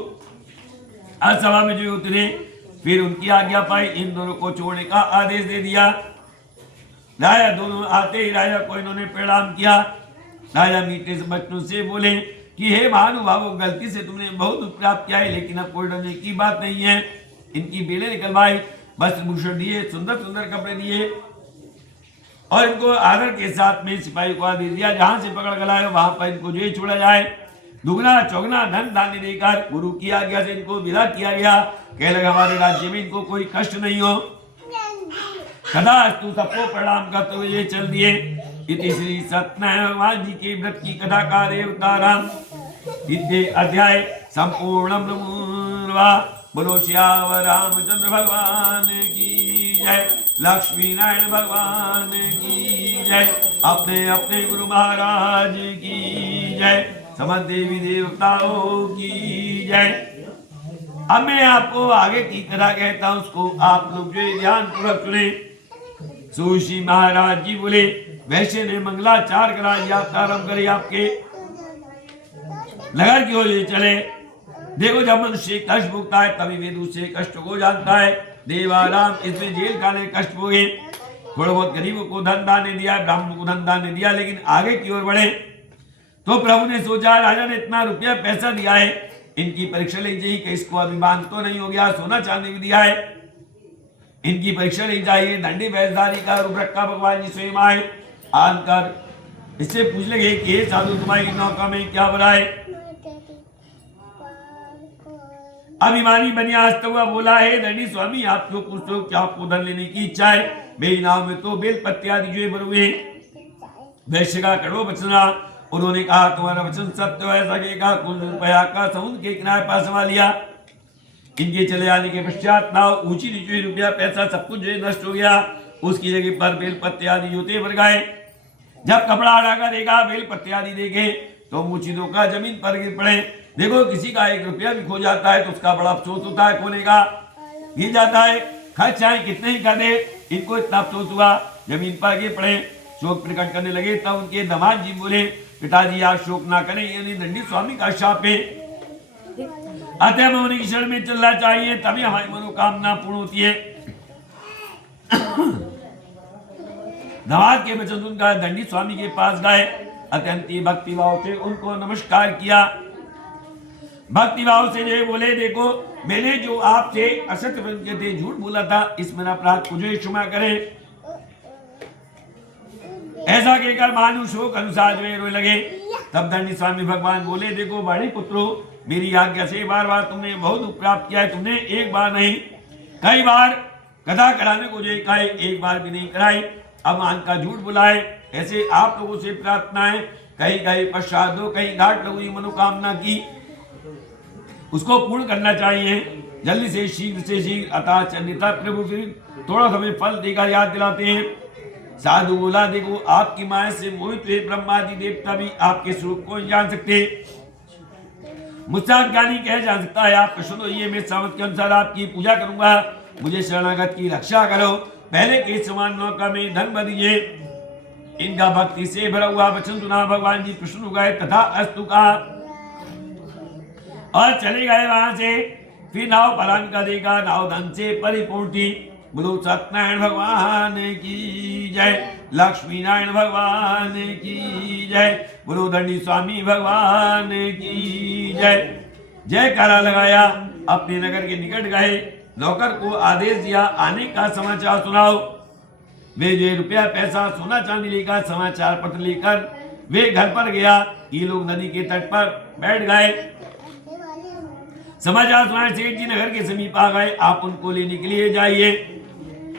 आज सभा में जो उतरे, फिर उनकी आज्ञा पाई, इन दोनों को छोड़ने का आदेश दे दिया। राजा दोनों आते ही राजा को इन्होंने प्रणाम किया। राजा मीठे से बच्चों से बोले कि हे महानुभावों, गलती से तुमने बहुत प्राप्त किया है, लेकिन अब कोई डरने की बात नहीं है। इनकी बेड़े निकलवाई, वस्त्र भूषण दिए, सुंदर सुंदर कपड़े दिए और इनको आदर के साथ में सिपाही को आदेश दिया, जहां से पकड़ कर लाए वहां पर इनको जो छोड़ा जाए। दुगना चौगना धन धान्य देकर गुरु की आज्ञा से इनको विदा किया गया। कह लगा हमारे राज्य में इनको कोई कष्ट नहीं हो। कदास्तु सबको प्रणाम करते हुए ये चल दिए। इति श्री सत्यनारायण भगवान जी के व्रत की कथा का अवतारम द्वितीय अध्याय संपूर्णम। बोलो श्याम रामचंद्र भगवान की जय, लक्ष्मी नारायण भगवान की जय, अपने अपने गुरु महाराज की जय, समस्त देवी देवताओं की जय। अब मैं आपको आगे की कथा कहता हूं, उसको आप लोग जो ध्यान पूर्वक सुने। सुश्री महाराज जी बोले, वैश्य ने मंगलाचार करा, यात्रा आरंभ करे, आपके नगर की ओर चले। देखो, जब मनुष्य कष्ट भोगता है तभी वे दूसरे कष्ट को जानता है। देवाराम इसमें जेल खाने कष्ट भोगे, थोड़ा बहुत गरीबों को धन दान दिया, ब्राह्मणों को धन दान दिया, लेकिन आगे की ओर बढ़े तो प्रभु ने सोचा, राजा ने इतना रुपया पैसा दिया है, इनकी परीक्षा ली जाए, कि इसको अभिमान तो नहीं हो गया, सोना चांदी भी दिया है, इनकी परीक्षा ली जाइए। दंडी वैसधारी का रूप रखा भगवान जी स्वयं आए, आकर इससे पूछ लगे कि साधु तुम्हारी नौका में क्या बुरा है। अभिमानी बनिया हंसता हुआ बोला, है दंडी स्वामी, आप जो पूछते हो क्या आपको धन लेने की इच्छा है? मेरी नाव में तो बेल पत्ते आदि जो भरे हुए। वैश्य का कड़ो बचना। उन्होंने कहा, तुम्हारा वचन सत्य है। ऐसा कहेगा, कुल रुपया का समुद्र के किनारे पास संभाल लिया। इनके चले आने के पश्चात नाव ऊंची नीची, रुपया पैसा सब कुछ जो नष्ट हो गया। उसकी जगह पर बेल पत्ते आदि जोते भर गए। जब कपड़ा हटाकर देखा, बेल पत्ते आदि देखे तो मूर्छितों का जमीन पर गिर पड़े। देखो, किसी का 1 रुपया भी खो जाता है तो उसका बड़ा अफसोस होता है, खोने का गिर जाता है, खर्च चाहे कितने ही कर दे, इनको इतना अफसोस हुआ, जमीन पर गिर पड़े, शोक प्रकट करने लगे। तब उनके दामाद जी बोले, पिताजी आप शोक ना करें, यानी दंडी स्वामी का शाप है, अतः हमें की शरण में चलना चाहिए, तभी हमारी मनोकामना पूर्ण होती है। दामाद के वचन सुनकर दंडी स्वामी के पास गए, अत्यंत भक्ति भाव से उनको नमस्कार किया। भक्ति भाव से जो बोले, देखो मैंने जो आपसे असत्य वचन थे, झूठ बोला था, इस मेरा अपराध मुझे क्षमा करे। ऐसा कहकर मानु शोक अनुसार जो रोने लगे। तब दंडी स्वामी भगवान बोले, देखो बड़े पुत्रों, मेरी आज्ञा से बार बार तुमने बहुत प्राप्त किया है। तुमने एक बार नहीं कई बार कथा कराने को जो कहा, एक बार भी नहीं कराई। अब मान का झूठ बुलाए। ऐसे आप लोगों से प्रार्थना है, कहीं कहीं पश्चात दो, कहीं घाट लोगों की मनोकामना की, उसको पूर्ण करना चाहिए जल्दी से, शीघ्र से शीघ्र। अतः चंडिता प्रभु फिर थोड़ा समय फल देकर याद दिलाते हैं। साधु बोला, देखो आपकी माया से मोहित हुए ब्रह्मा जी देवता भी आपके स्वरूप को जान सकते, मुझसे ज्ञानी कह जान सकता है। आप प्रसन्न होइए, मैं सामर्थ के अनुसार आपकी पूजा करूंगा, मुझे शरणागत की रक्षा करो। पहले के समान नौका में धन भर दीजिए। इनका भक्ति से भरा हुआ वचन सुना, भगवान जी प्रसन्न हो गए, तथा अस्तु का और चले गए वहां से। फिर नाव पलायन का देखा, नाव धन से परिपूर्ण थी। बोलो सत्यनारायण भगवान की जय, लक्ष्मी नारायण भगवान की जय, बोलो दंडी स्वामी भगवान की जय। जयकारा लगाया, अपने नगर के निकट गए, नौकर को आदेश दिया, आने का समाचार सुनाओ। वे जो रुपया पैसा सोना चांदी लेकर, समाचार पत्र लेकर वे घर पर गया। ये लोग नदी के तट पर बैठ गए। समाचार सुनाए, सेठ जी नगर के समीप आ गए, आप उनको लेने के लिए जाइए।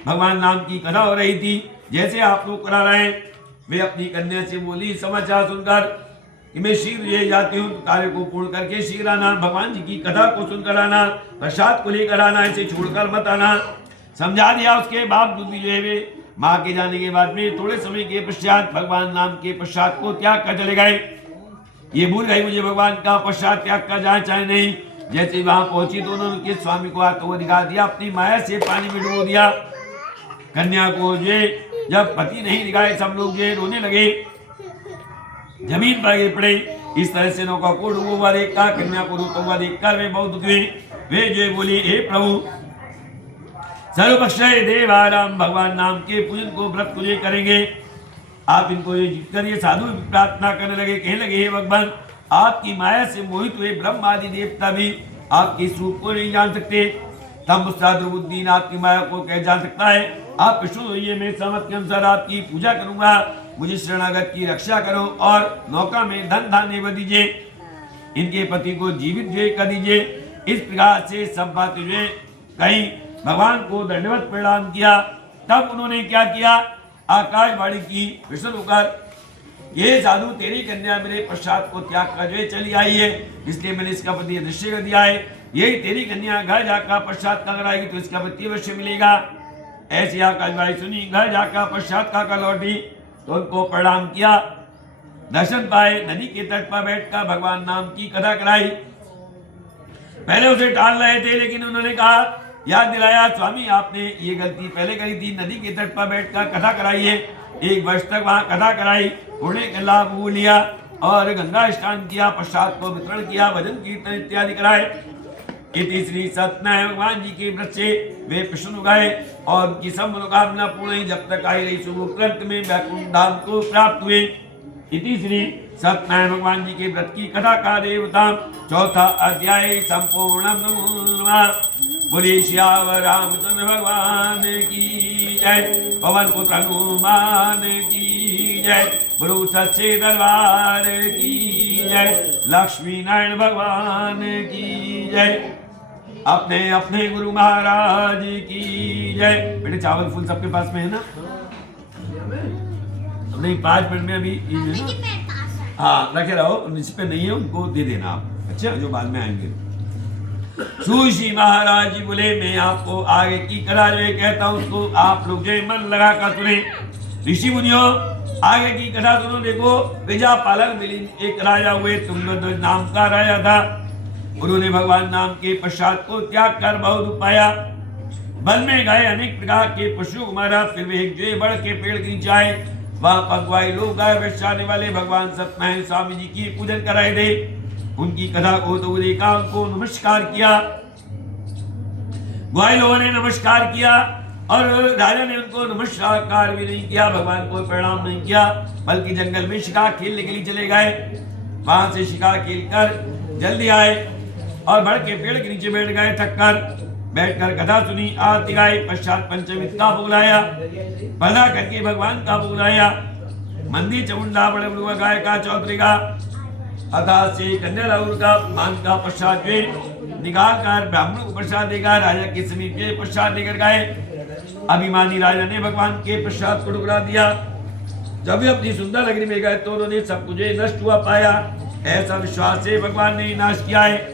भगवान नाम की कथा हो रही थी, जैसे आप लोग करा रहे हैं। वे अपनी कन्या से बोली, समाचार सुनकर कि मैं शीघ्र ये जाती हूँ, कार्य को पूर्ण करके शीघ्र आना, भगवान जी की कथा को सुनकर आना, प्रसाद को लेकर आना, ऐसे छोड़कर मत आना। समझा दिया। उसके बावजूद भी जो है वे माँ के जाने के बाद में थोड़े समय के पश्चात भगवान नाम के पश्चात को त्याग कर चले गए। ये भूल गई मुझे भगवान का पश्चात त्याग का जाए चाहे नहीं। जैसे वहां पहुंची तो उन्होंने उनके स्वामी को हाथों को दिखा दिया, अपनी माया से पानी में डुबो दिया। कन्या को जो जब पति नहीं दिखाए सब लोग जो रोने लगे, जमीन पर गिर पड़े। इस तरह से नौका को डूबा हुआ देखकर, कन्या को रोता हुआ देखकर वे बहुत दुखी हुए। वे जो बोली, हे प्रभु सर्वपक्षय देवाराम, भगवान नाम के पूजन को व्रत को जो करेंगे आप इनको ये जीत कर ये साधु प्रार्थना करने लगे। कहने लगे, हे भगवान आपकी माया से मोहित हुए ब्रह्म आदि देवता भी आपके स्वरूप को नहीं जान सकते। तब द्रबुद्दीन आपकी माया को कैसे जान सकता है। आप प्रसन्न होइए, मैं समझ के अनुसार आपकी पूजा करूंगा। मुझे शरणागत की रक्षा करो और नौका में धन धान्य भर दीजिए। इनके पति को जीवित जो कर दीजिए। इस प्रकार से सब बात जो कहीं भगवान को दंडवत प्रणाम किया। तब उन्होंने क्या किया, आकाशवाणी की प्रसन्न होकर, ये साधु तेरी कन्या मेरे पश्चात को त्याग कर जो चली आई है, इसलिए मैंने इसका पति निश्चय कर दिया है। यही तेरी कन्या घर जाकर पश्चात का कराएगी तो इसका पति अवश्य मिलेगा। ऐसी आकाशवाणी सुनी, घर जाकर पश्चात का लौटी तो उनको प्रणाम किया, दर्शन पाए। नदी के तट पर बैठकर भगवान नाम की कथा कराई। पहले उसे टाल रहे थे लेकिन उन्होंने कहा, याद दिलाया, स्वामी आपने ये गलती पहले करी थी, नदी के तट पर बैठकर कथा कराई है। 1 वर्ष तक वहां कथा कराई, पुण्य का लाभ लिया और गंगा स्नान किया, पश्चात को वितरण किया, भजन कीर्तन इत्यादि कराए। इति श्री सत्यनारायण भगवान जी के व्रत से वे प्रसन्न गए और उनकी सब मनोकामना पूर्ण हुई। जब तक आई रही शुभ तुरंत में वैकुंठ धाम को प्राप्त हुए। इति श्री सत्यनारायण भगवान जी के व्रत की कथा का देवता 4था अध्याय संपूर्णम। नमो नमः। बोलिए श्यावर रामचंद्र भगवान की जय, पवन पुत्र हनुमान की जय, बोलो सच्चे दरबार की जय, लक्ष्मी नारायण भगवान की जय, अपने अपने गुरु महाराज की जय। बेटे चावल फूल सबके पास में है ना? नहीं 5 मिनट में अभी हाँ रखे रहो, इस पे नहीं है उनको दे देना आप, अच्छा जो बाद में आएंगे। सुश्री महाराज जी बोले, मैं आपको आगे की कथा जो कहता हूँ उसको आप लोग जो मन लगा कर सुने। ऋषि मुनियों आगे की कथा सुनो। देखो, प्रजा पालन मिलिंद एक राजा हुए, तुंगध्वज नाम का राजा था। उन्होंने भगवान नाम के पश्चात को त्याग कर बहुत पाया। वन में गए, अनेक प्रकार के पशु मारा, फिर वे एक जो बड़ के पेड़ के नीचे आए। वहां पगवाई लोग गाय बेचाने वाले भगवान सत्यनारायण स्वामी जी की पूजन कराए थे। उनकी कथा को तो देखा, उनको नमस्कार किया। ग्वाई लोगों ने नमस्कार किया और राजा ने उनको नमस्कार भी नहीं किया, भगवान को प्रणाम नहीं किया, बल्कि जंगल में शिकार खेलने के लिए चले गए। वहां से शिकार खेलकर जल्दी आए और बड़ के पेड़ के नीचे बैठ गए। थककर बैठकर कथा सुनी, आरती गाई, पश्चात पंचमित का भोग लाया, पर्दा करके भगवान का भोग लाया। मंदिर चमुंडा बड़े बड़ुआ गाय का चौधरी का अथा से कन्या लाउर का मान का पश्चात निकाल कर ब्राह्मण को प्रसाद देगा। राजा के समीप के प्रसाद लेकर गए। अभिमानी राजा ने भगवान के प्रसाद को टुकड़ा दिया। जब वे अपनी सुंदर नगरी में गए तो उन्होंने सब कुछ नष्ट हुआ पाया। ऐसा विश्वास से भगवान ने नाश किया है।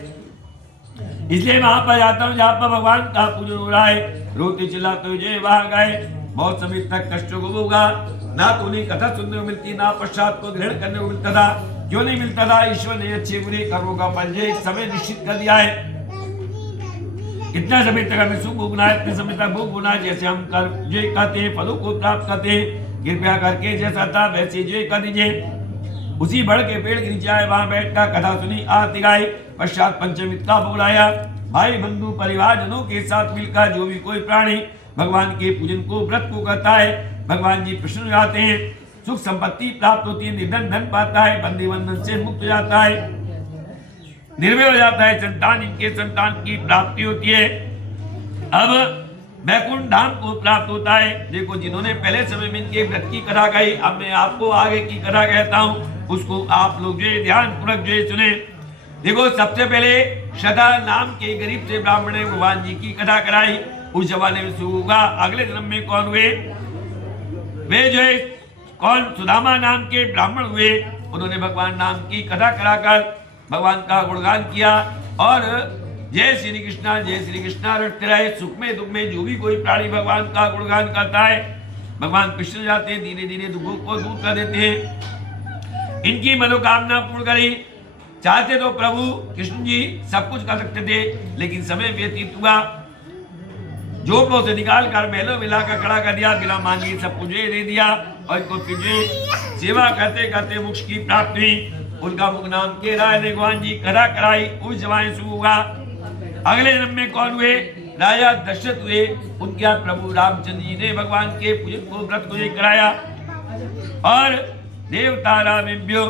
इसलिए वहां पर जाता हूँ जहाँ पर भगवान का पूजन हो रहा है। रोते चिल्लाते हुए वहां गए, बहुत समय तक कष्टों को भोगा। ना तो उन्हें कथा सुनने को मिलती, ना प्रसाद को ग्रहण करने को मिलता था। क्यों नहीं मिलता था? ईश्वर ने अच्छे बुरे कर्मों का फल समय निश्चित कर दिया है। इतना समय तक हमें सुख भोगना है, इतने समय तक भोग होना है। जैसे हम कर जो कहते हैं फलों को प्राप्त करते हैं, कृपया करके जैसा था वैसे जो कर दीजिए। उसी बड़ के पेड़ के नीचे आए, वहां बैठकर कथा सुनी, आरती गाई, पश्चात पंचमित का भोग लाया। भाई बंधु परिवार जनों के साथ मिलकर जो भी कोई प्राणी भगवान के पूजन को व्रत को करता है, भगवान जी प्रसन्न हो जाते हैं, सुख संपत्ति प्राप्त होती है, निर्धन धन पाता है, बंदी बंधन से मुक्त हो जाता है, निर्भय हो जाता है, संतान इनके संतान की प्राप्ति होती है। अब वैकुंठ धाम को प्राप्त होता है। देखो, जिन्होंने पहले समय में इनके व्रत की कथा कही, अब मैं आपको आगे की कथा कहता हूँ, उसको आप लोग जो ध्यान पूर्वक जो सुने। देखो, सबसे पहले सदा नाम के गरीब से ब्राह्मण ने भगवान जी की कथा कराई। उस जमाने में शुरू होगा। अगले जन्म में कौन हुए? वे जो है कौन? सुदामा नाम के ब्राह्मण हुए। उन्होंने भगवान नाम की कथा कराकर भगवान का गुणगान किया और जय श्री कृष्णा रटते रहे। सुख में दुख में जो भी कोई प्राणी भगवान का गुणगान करता है, भगवान कृष्ण जाते हैं, धीरे धीरे दुखों को दूर कर देते हैं, इनकी मनोकामना पूर्ण करी। चाहते तो प्रभु कृष्ण जी सब कुछ कर सकते थे, लेकिन समय व्यतीत हुआ, झोपड़ों से निकाल कर महलों में लाकर खड़ा कर दिया, बिना मांगे सब कुछ दे दिया, और इनको फिर सेवा करते करते मोक्ष की प्राप्ति हुई। उनका मुख नाम के राय ने भगवान जी करा कराई, उस जमाने शुरू हुआ। अगले जन्म में कौन हुए? राजा दशरथ हुए। उनके यहाँ प्रभु रामचंद्र जी ने भगवान के पूजन को व्रत को कराया, और देवता रामेभ्यो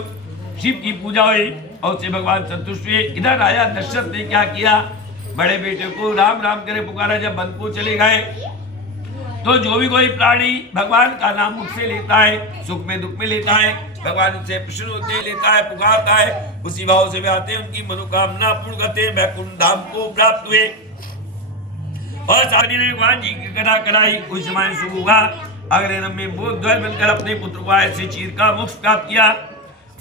शिव की पूजा हुई, और उससे भगवान संतुष्ट हुए। इधर राजा दशरथ ने क्या किया? बड़े बेटे को राम राम करे पुकारा। जब वन को चले गए, तो जो भी कोई प्राणी भगवान का नाम मुख से लेता है, सुख में दुख में लेता है, भगवान उनसे प्रसन्न होते लेता है, पुकारता है, उसी भाव से वे आते हैं, उनकी मनोकामना पूर्ण करते हैं, वैकुंठ धाम को प्राप्त हुए। और सारी ने भगवान जी की कथा कराई, उस समय शुरू हुआ। अगले जन्म में वो द्वैत बनकर अपने पुत्र को ऐसे चीर का मोक्ष प्राप्त किया।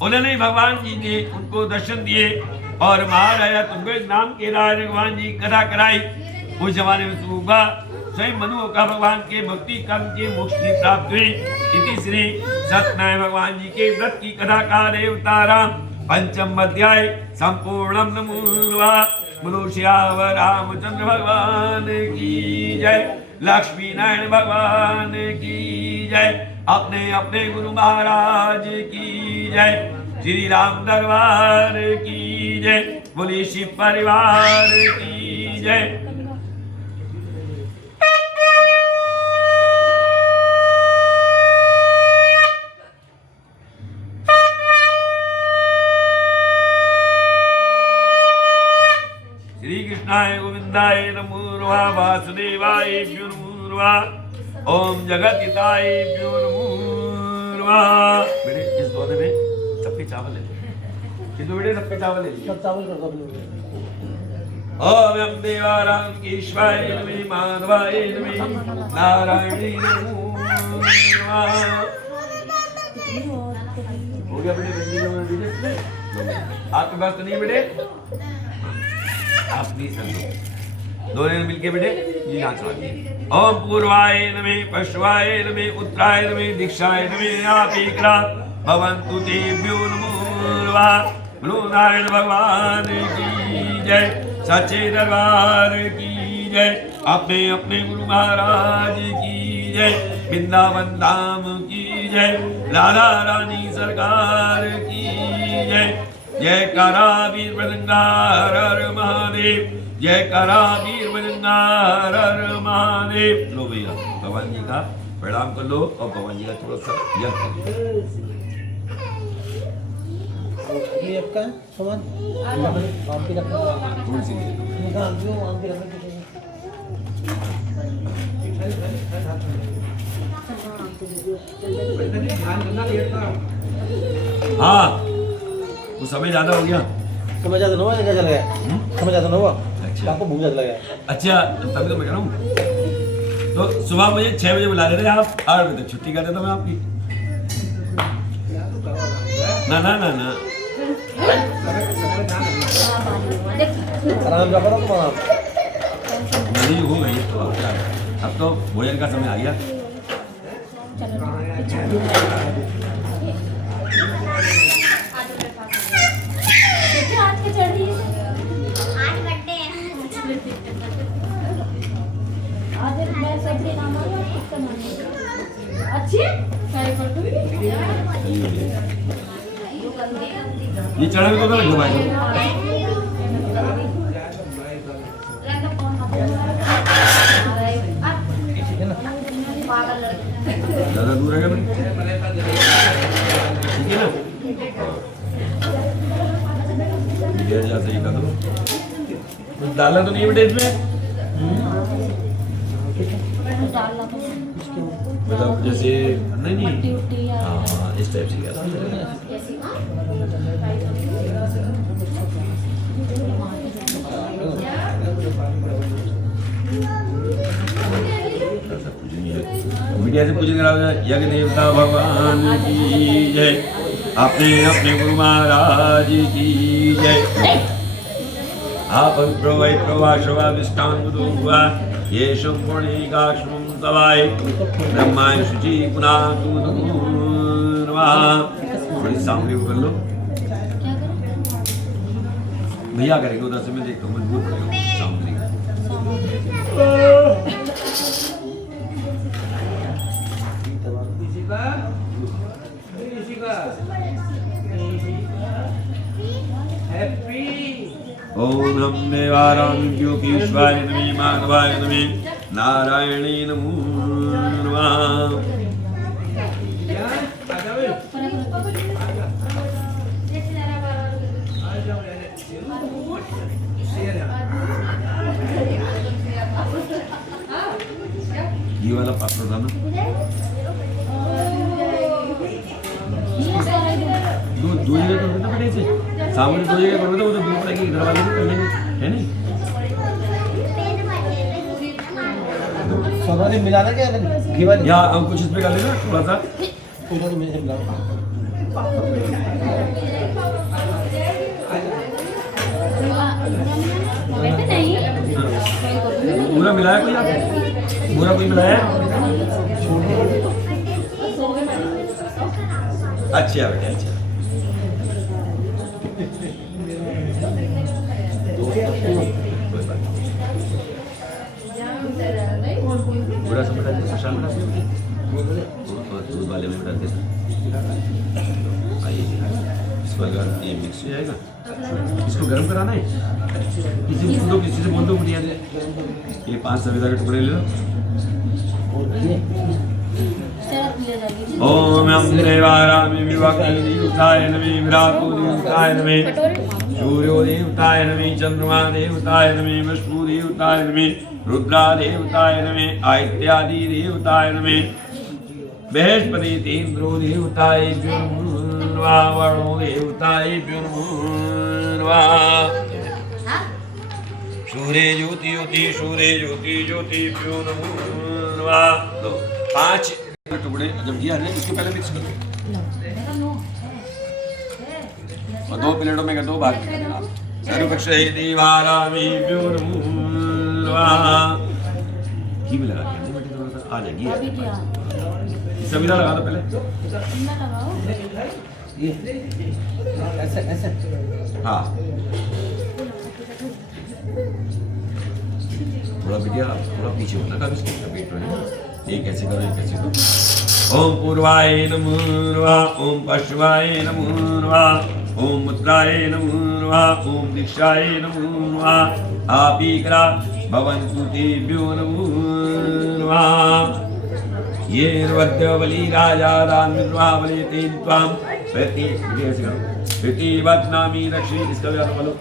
उन्होंने भगवान जी ने उनको दर्शन दिए, और महाराजा तुंगेश नाम के राजा ने भगवान जी कथा कराई। उस जमाने में शुरू हुआ। स्वयं मनु का भगवान के भक्ति कर्म के मोक्ष की प्राप्ति हुई। इति श्री सत्यनारायण भगवान जी के व्रत की कथा का अवताराम पंचम अध्याय संपूर्णम नमो बोलो श्यावर रामचंद्र भगवान की जय, लक्ष्मी नारायण भगवान की जय, अपने अपने गुरु महाराज की जय, श्री राम दरबार की जय, बोली शिव परिवार की जय। श्री कृष्णाय गोविंदाय नमो नमः, वासुदेवाय नमो नमः, ओम जगतहिताय नमो नमः। बेटे इस दोने में सबके चावल ले लो, कितने बेटे सबके चावल ले लो, सब चावल कर दो। ओम यम देवाराम केशवाय नमः, माधवाय नमः, नारायणी नमो नमः। हो गया बेटे, बंदी लोग दीजिए। आपके पास तो नहीं बेटे, आप प्लीज कर दो, दोनों मिलके बेटे ये हाथ चलाइए। ओम पूर्वाय नमः, पश्वाय नमः, उत्तराय नमः, दीक्षाय नमः, आपीकरा भवन्तु तेभ्यो नमो नमः। बोलो नारायण भगवान की जय, सच्चे दरबार की जय, अपने अपने गुरु महाराज की जय, वृंदावन धाम की जय, राधा रानी सरकार की जय। जय करा वीर बजरंगार हर महादेव, जय करा वीर बजरंगार हर महादेव। लो भैया भगवान जी का प्रणाम कर लो, और भगवान जी का थोड़ा सा यज्ञ कर लो। ये आपका सामान आम की रखना, तुलसी निकाल दो, आम की रखना। हाँ वो समय ज्यादा हो गया, समय ज्यादा न हुआ, क्या चला गया? समय ज्यादा न हुआ, अच्छा आपको भूख ज्यादा लगा। अच्छा, तभी तो मैं कह रहा हूँ। तो सुबह मुझे 6 बजे बुला लेते आप, 8 बजे तक छुट्टी कर देता मैं आपकी। ना ना ना ना आराम का करो तुम आप। नहीं हो गई तो अब तो भोजन का समय आ गया। ये चढ़े तो लग भाई ज्यादा दूर है क्या? ठीक है ना, सही कर दो। डालना तो नहीं बेटे इसमें, मतलब जैसे नहीं हाँ इस टाइप से मीडिया से पूजन करा। यज्ञ देवता भगवान की जय, अपने अपने गुरु महाराज की जय। आपविप्रो वै प्रवाशवादिष्टान्गुदोग्वा येषं पुणिकाश्मं तवाय ब्रह्माय शुचि पुनातु नमः। थोड़ी सामने कर लो भैया करेंगे उधर से, मैं देखता हूँ मजबूत करेंगे सामने। ओम नम देवाराम्यो पीयूषाय नमः माधवाय नमः नारायणे नमो नमः। ये वाला पात्र था ना, दो जगह कर देता बड़े से सामने, दो जगह कर देता, वो तो दूर पड़ेगी, इधर वाले भी कर लेंगे, है नहीं? सामान मिलाना क्या घी वाली या हम कुछ इसमें कर लेना थोड़ा सा, पूरा तो मेरे से मिलाओ। पूरा मिलाया कोई आपने? पूरा कोई मिलाया? अच्छा बेटा अच्छा। पूरा सब बता दे, शाम बता दे, दूध वाले में बता दे। आइए इसको अगर ये मिक्स हो जाएगा, इसको गर्म कराना है, किसी से बोल दो बढ़िया से। ये 5 सफेदा के टुकड़े ले लो। ओम यम देवारामी विवाक्ताय नमः विराटो देवताय नमः सूर्यो देवताय नमः चंद्रमा देवताय नमः विष्णु देवताय नमः रुद्रा देवताय नमः आदित्यादि देवताय नमः बृहस्पति इंद्रो देवताय नमः वरुणो देवताय नमः सूर्य ज्योति ज्योति सूर्य ज्योति ज्योति नमः। 5 टुकड़े जब दिया है इसके पहले मिक्स कर दो और 2 प्लेटों में कर दो भाग सर्वपक्षे दीवारामी घी में लगा के थोड़ा सा आ जाएगी, सभी ना लगा दो पहले ये ऐसे ऐसे। हाँ थोड़ा बिटिया थोड़ा पीछे होना का इसके पेट में, एक ऐसे करो एक ऐसे करो। ओम पूर्वाय नमो नमः ओम पश्चिमाय नमो नमः ओम उत्तराय नमो नमः ओम दक्षिणाय नमो नमः आपीकरा भवन्तु तेभ्यो नमो नमः। ये वद्यवली राजा रामनिर्वावली तेन त्वां प्रति ऐसे करो प्रतिवत्नामि रक्षे। इसका भी आप बोलो,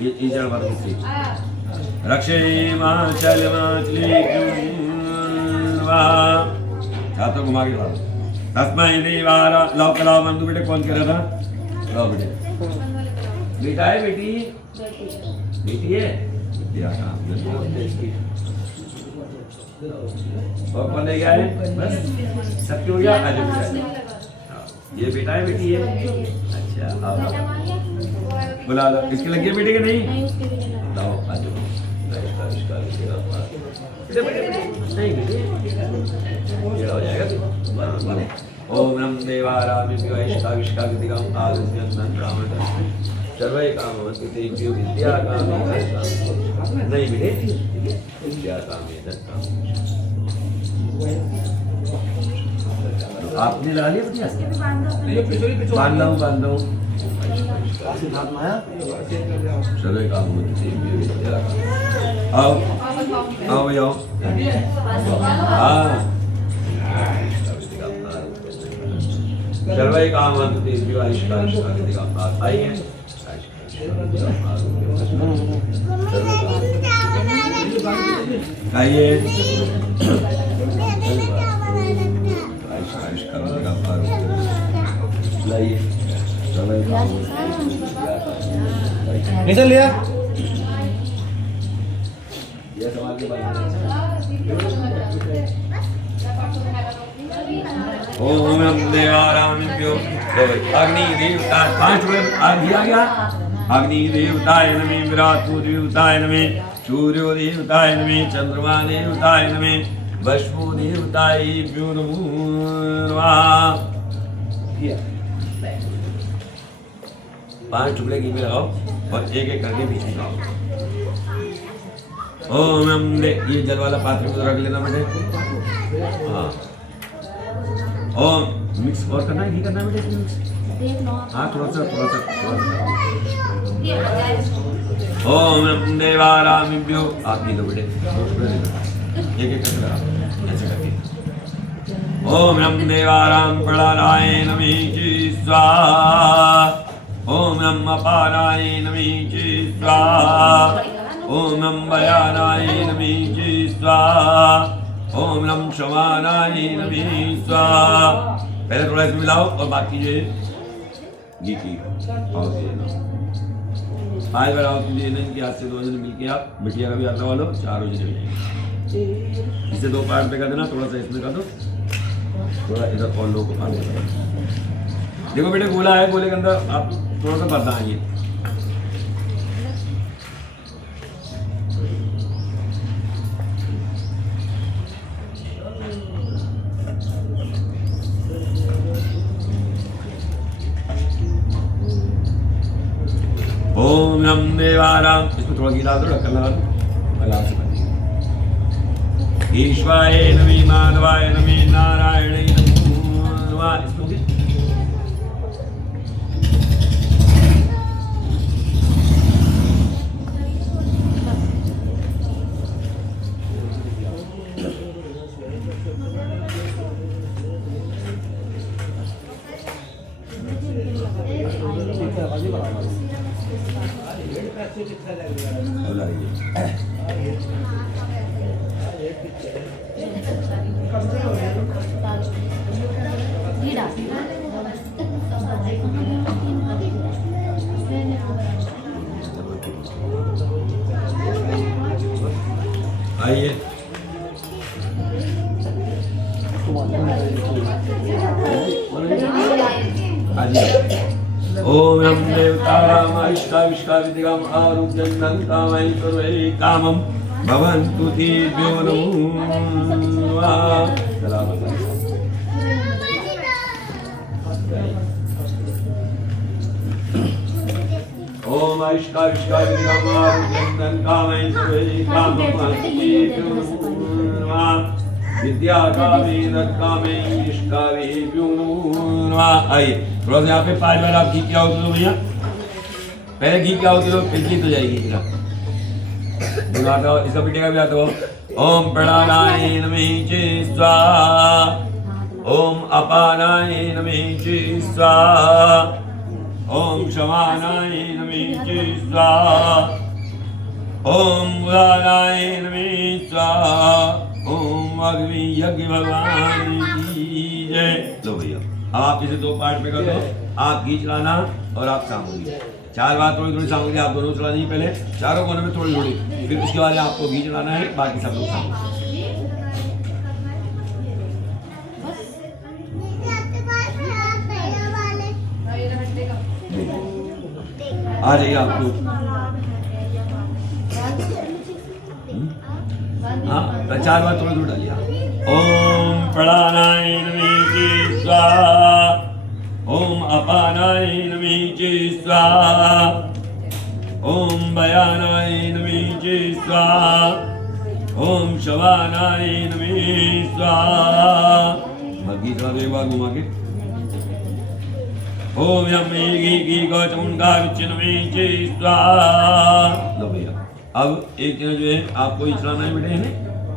ये जड़ बात है रक्षे माचले छात्र घुमा के लाओ। तस्मै देवारा लाओ कलाओ बंधु बेटे कौन कह रहा था? लाओ बेटे, बेटा है बेटी, बेटी है और कौन ले गया है? बस सब क्यों गया? आज ये बेटा है बेटी है? अच्छा आओ बुला लो। इसके लग गया बेटे के नहीं? लाओ आज ओम नम देवारामी विवाहिष्काविष्काविदिकाम आदित्यं ब्राह्मण सर्वे कामवन्तु तेभ्यो विद्याकामे नहीं मिले विद्याकामे दत्ताम। आपने लगा लिया बढ़िया बांध दो सर्वे कामवन्तु तेभ्यो विद्याकामे। आओ आओ आओ हाँ सर्वे कामवन्तु तेभ्यो आयुष्काविष्काविदिकाम। आइए आइए लाइए निकल लिया ये सवाल के बाद ओम नमः देवारामिभ्यो अग्नि देवता 5 मिनट आ गया अग्निदेवताय नमः विराटदेवताय नमः सूर्योदेवताय नमः चंद्रमा देवताय नमः वैष्णो देवताभ्यो नमो नमः। 5 टुकड़े घी में लगाओ और एक एक करके बीच में लगाओ। ओम नम ये जल वाला पात्र में रख लेना बेटे। हाँ ओम मिक्स और करना है, घी करना है बेटे मिक्स। हाँ थोड़ा सा ओम नम देवारामिभ्यो आप घी दो बेटे, एक एक करके लगाओ ऐसे करके। ओम नम देवाराम प्रणानाय नमः स्वाहा। ओम नम अपानाय नमः स्वाहा। ओम नम भयानाय नमः स्वाहा। ओम नम शमानाय नमः स्वाहा। पहले थोड़ा इसमें मिलाओ और बाकी जो है घी की आहुति देना। 5 बार आहुति देना, इनके हाथ से 2 जने मिलके आप बिटिया का भी हाथ लगा लो, 4 जने मिलेंगे। इसे 2 पार्ट पे कर देना, थोड़ा सा इसमें कर दो, थोड़ा इधर और लोगों को पानी दो। देखो बेटे गोला है, गोले के अंदर आप थोड़ा सा भरना है ये। ओम नम देवाराम, इसमें थोड़ा घी डाल दो, ढक्कन लगा दो, आराम से बन जाएगी। ईश्वराय नमः माधवाय नमः नारायणाय नमः। इसको भी आइए ओम नम देवतानां इष्टाविष्टाविदिगाम आरुग्यं कामं सर्वे कामं भवन्तु तेभ्यो नमः। ओम इष्टाविष्टाविदिगाम आरुग्यं कामं सर्वे कामं भवन्तु तेभ्यो नमः। विद्या कामे कामे इष्टावेभ्यो नमः। आइए थोड़ा सा यहाँ पे 5 बार आप घी क्या होती हो भैया, पहले घी क्या होती हो, फिर घी तो जाएगी इसका आता हो, इसका पिटेगा भी आता हो। ओम प्राणाय नमः स्वाहा। ओम अपानाय नमः स्वाहा। ओम शमानाय नमः स्वाहा। ओम उदानाय नमः स्वाहा। ओम अग्नि यज्ञ भगवान की जय। लो भैया अब आप इसे 2 पार्ट में कर दो, आप घी चलाना और आप सामग्री 4 बार थोड़ी थोड़ी सामग्री आप दोनों चलानी है, पहले चारों कोने में थोड़ी थोड़ी, फिर उसके बाद आपको घी चलाना है, बाकी सब लोग सामग्री। आ जाइए आप लोग। हाँ 4 बार थोड़ी थोड़ी डालिए। ओम प्राणाय नमः स्वाहा। ओम अपानाय नमः स्वाहा। ओम भयानाय नमः स्वाहा। ओम शवानाय नमः स्वाहा। भगी थोड़ा एक बार घुमा के। ओम यम घी गौचमुंडा विचिन्नमे स्वाहा। लो भैया अब एक जगह जो है आपको ही चलाना है बेटे, है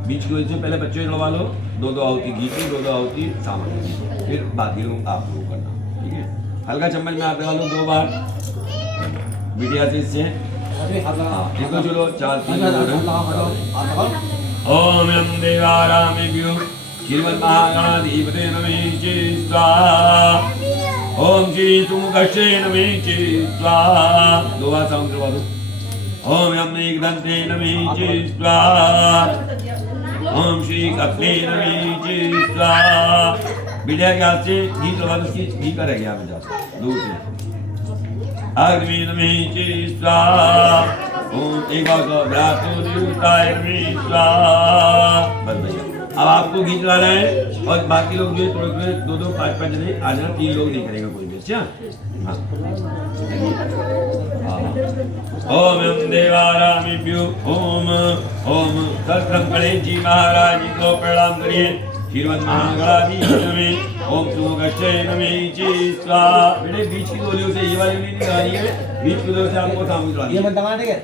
बीच की वजह से पहले बच्चे चलवा लो, 2 आहुति घी की, 2 आहुति सामग्री, फिर बाकी लोग आप लोग करना, ठीक है। हल्का चम्मच में हाथ लगा लो 2 बार बिटिया से, इससे इसको चलो 4 3 ओम यम देवारामेभ्यो श्रीमन्महागणाधिपते नमः स्वाहा। ओम श्री सुमुखश्चे नमः स्वाहा। 2 बार साउंड करवा दो। ओम यम एकदंते नमः स्वाहा। ओम श्री कपले नमः स्वाहा। बिटिया के हाथ से घी चलवा दो, घी का रह गया दूर से। अग्नि नमः च स्वाहा ओम एक बार को व्याप्तो निरुताय नमः स्वाहा। बस भैया अब आपको गीत गाना है और बाकी लोग जो थोड़े दो दो पाँच पाँच जने आ जाना, 3 लोग नहीं करेगा कोई भी। अच्छा ओम यम देवारामेभ्यो ओम ओम गणेश महाराज को प्रणाम करिए। श्रीमद महागणाधीश ओम सुमुखश्चय नमः स्वाहा। बेटे बीच की गोलियों से ये वाली नहीं निकाली है, बीच की गोलियों से आपको सामने चला ये मंत्र मारने के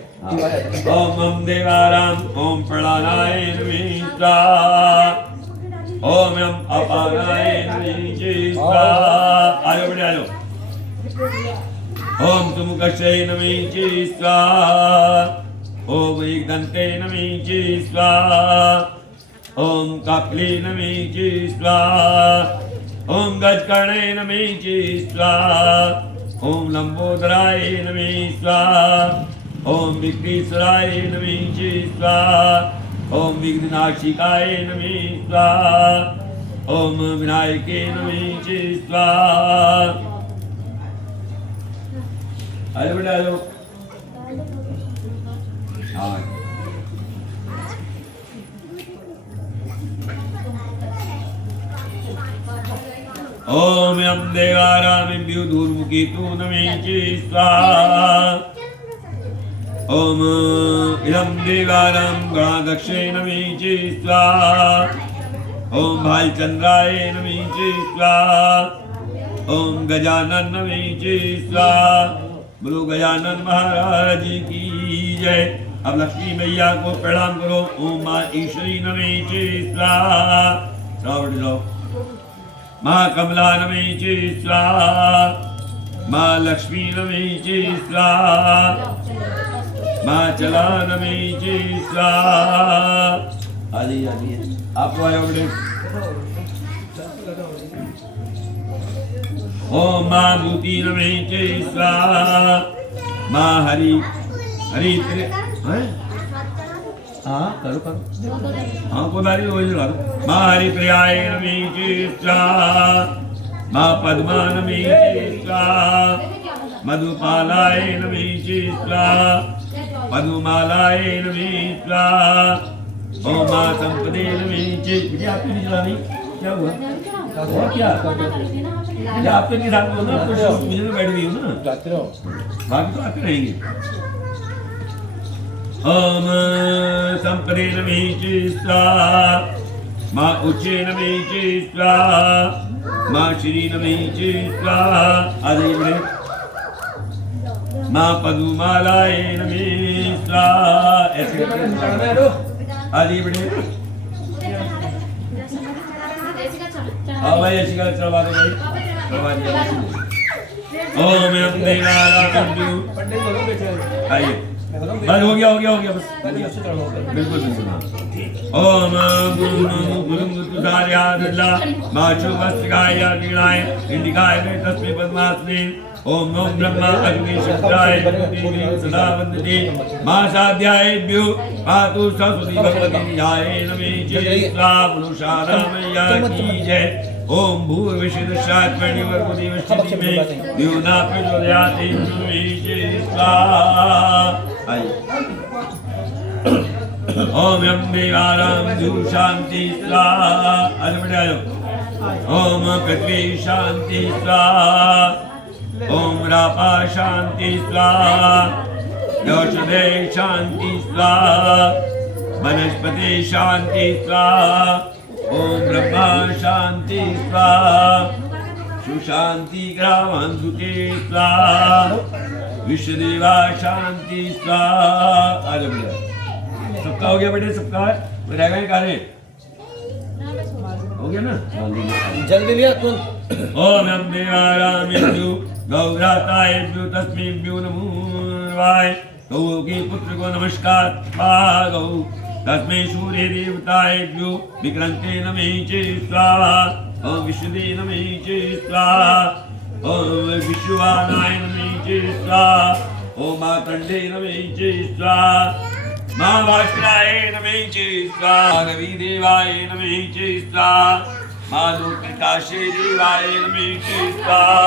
ओम मम देवाराम ओम प्रणानाय नमः स्वाहा ओम यम अपानाय नमः स्वाहा। आयो बेटे आयो। ओम सुमुखश्चय नमः स्वाहा ओम एकदन्ते नमः स्वाहा ओम काप्ले नमः स्वाहा ओम गजकर्णे नमः स्वाहा ओम लंबोदराय नमः स्वाहा ओम विघ्नेश्वराय नमः स्वाहा ओम विघ्ननाशिकाय नमः स्वाहा ओम विनायके नमः स्वाहा। आलो बेटा आलो। ओम यम देवारामेभ्यो धूर्मुकेतु नमः स्वाहा ओम इदं देवानां गणाध्यक्षे नमः स्वाहा ओम भालचंद्राय नमः स्वाहा ओम गजानन नमः स्वाहा। बोलो गजानन महाराज की जय। अब लक्ष्मी मैया को प्रणाम करो। ओम माँ ईश्वरी नमः स्वाहा। श्रावण जाओ। माँ कमला नमः स्वाहा माँ लक्ष्मी नमः स्वाहा माँ चला नमः स्वाहा। आदि आदि आपको आया बेटे। ओम माँ भूति नमः स्वाहा माँ हरि हरि तेरे हाँ करो करो हाँ कोई बारी वही लगा दो। माँ हरिप्रियाय नमः स्वाहा माँ पद्मा नमः स्वाहा मधुपालाय नमः स्वाहा मधुमालाय नमः स्वाहा ओम माँ संपदे नमः। आपके नहीं चला नहीं क्या हुआ क्या आपके नहीं साथ में ना मुझे बैठ गई हो ना, बाकी तो आते रहेंगे। ओम संपदे नमः स्वाहा माँ उच्चे नमः स्वाहा माँ श्री नमः स्वाहा। आदि बड़े माँ पदुमालाय नमः स्वाहा। ऐसे आदि बड़े हाँ भाई ऐसी का चलवा दो भाई चलवा दिया। ओम यम देवारामेभ्यो आइए बस हो गया बस बिल्कुल बिल्कुल। ओम गुरुमुतुसार्यादल्ला माशु वस्त्रिकाय वीणाय इंडिकाय में तस्मै पद्मासने। ओम नमो ब्रह्मा अग्नि शुक्राय सदा वन्दते मां साध्यायेभ्यो पातु सरस्वती भगवती निधाय नमः स्वाहा। शारदा मैया की जय। ओम भूर्विशुद्धशात्मनिवर्गुनि वष्टिति में द्योना प्रचोदयाति नमः स्वाहा। ओम यम देवानां शांति स्वाहा। ओम पृथ्वी शांति स्वाहा ओम रापा शांति स्वाहा औषधे शांति स्वाहा वनस्पति शांति स्वाहा ओम ब्रह्मा शांति स्वाहा सुशांति ग्रामांधुके स्वाहा विश्वदेवा शांति स्वाहा। सबका हो गया बेटे सबका रह गए कार्य हो गया ना जल्दी लिया तुम। ओम यम देवारामेभ्यो गौरातायेभ्यो तस्मेभ्यो नमो नमः। गौ के पुत्र को नमस्कार। गौ तस्मै सूर्य देवतायेभ्यो विक्रन्ते नमः स्वाहा ओम विश्वदे नमः स्वाहा ओम विश्ववानाय नमः स्वाहा ओम मातंडे नमः स्वाहा माँ भास्कराय नमः स्वाहा रविदेवाय नमः स्वाहा माँ लोकप्रकाशे देवाय नमः स्वाहा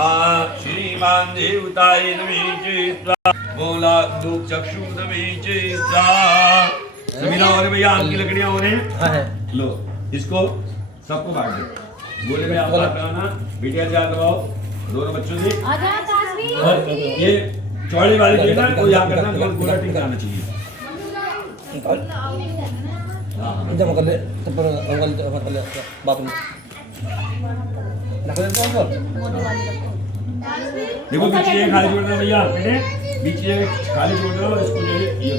श्रीमान देवताय नमः स्वाहा बोला दो चक्षु नमः स्वाहा जमीना और भैया आम की लकड़ियां हो रहे हैं हाँ है लो इसको सबको बांट दो बोले भाई आप बात कराना बिटिया से हाथ दबाओ दोनों बच्चों से और ये चौड़ी वाली देखना को याद करना गोल गोला टिक कराना चाहिए जमा कर ले तब पर अंगल कर ले बाथरूम रख ले तो देखो पीछे ये खाली छोड़ दो भैया बेटे पीछे खाली छोड़ दो इसको ये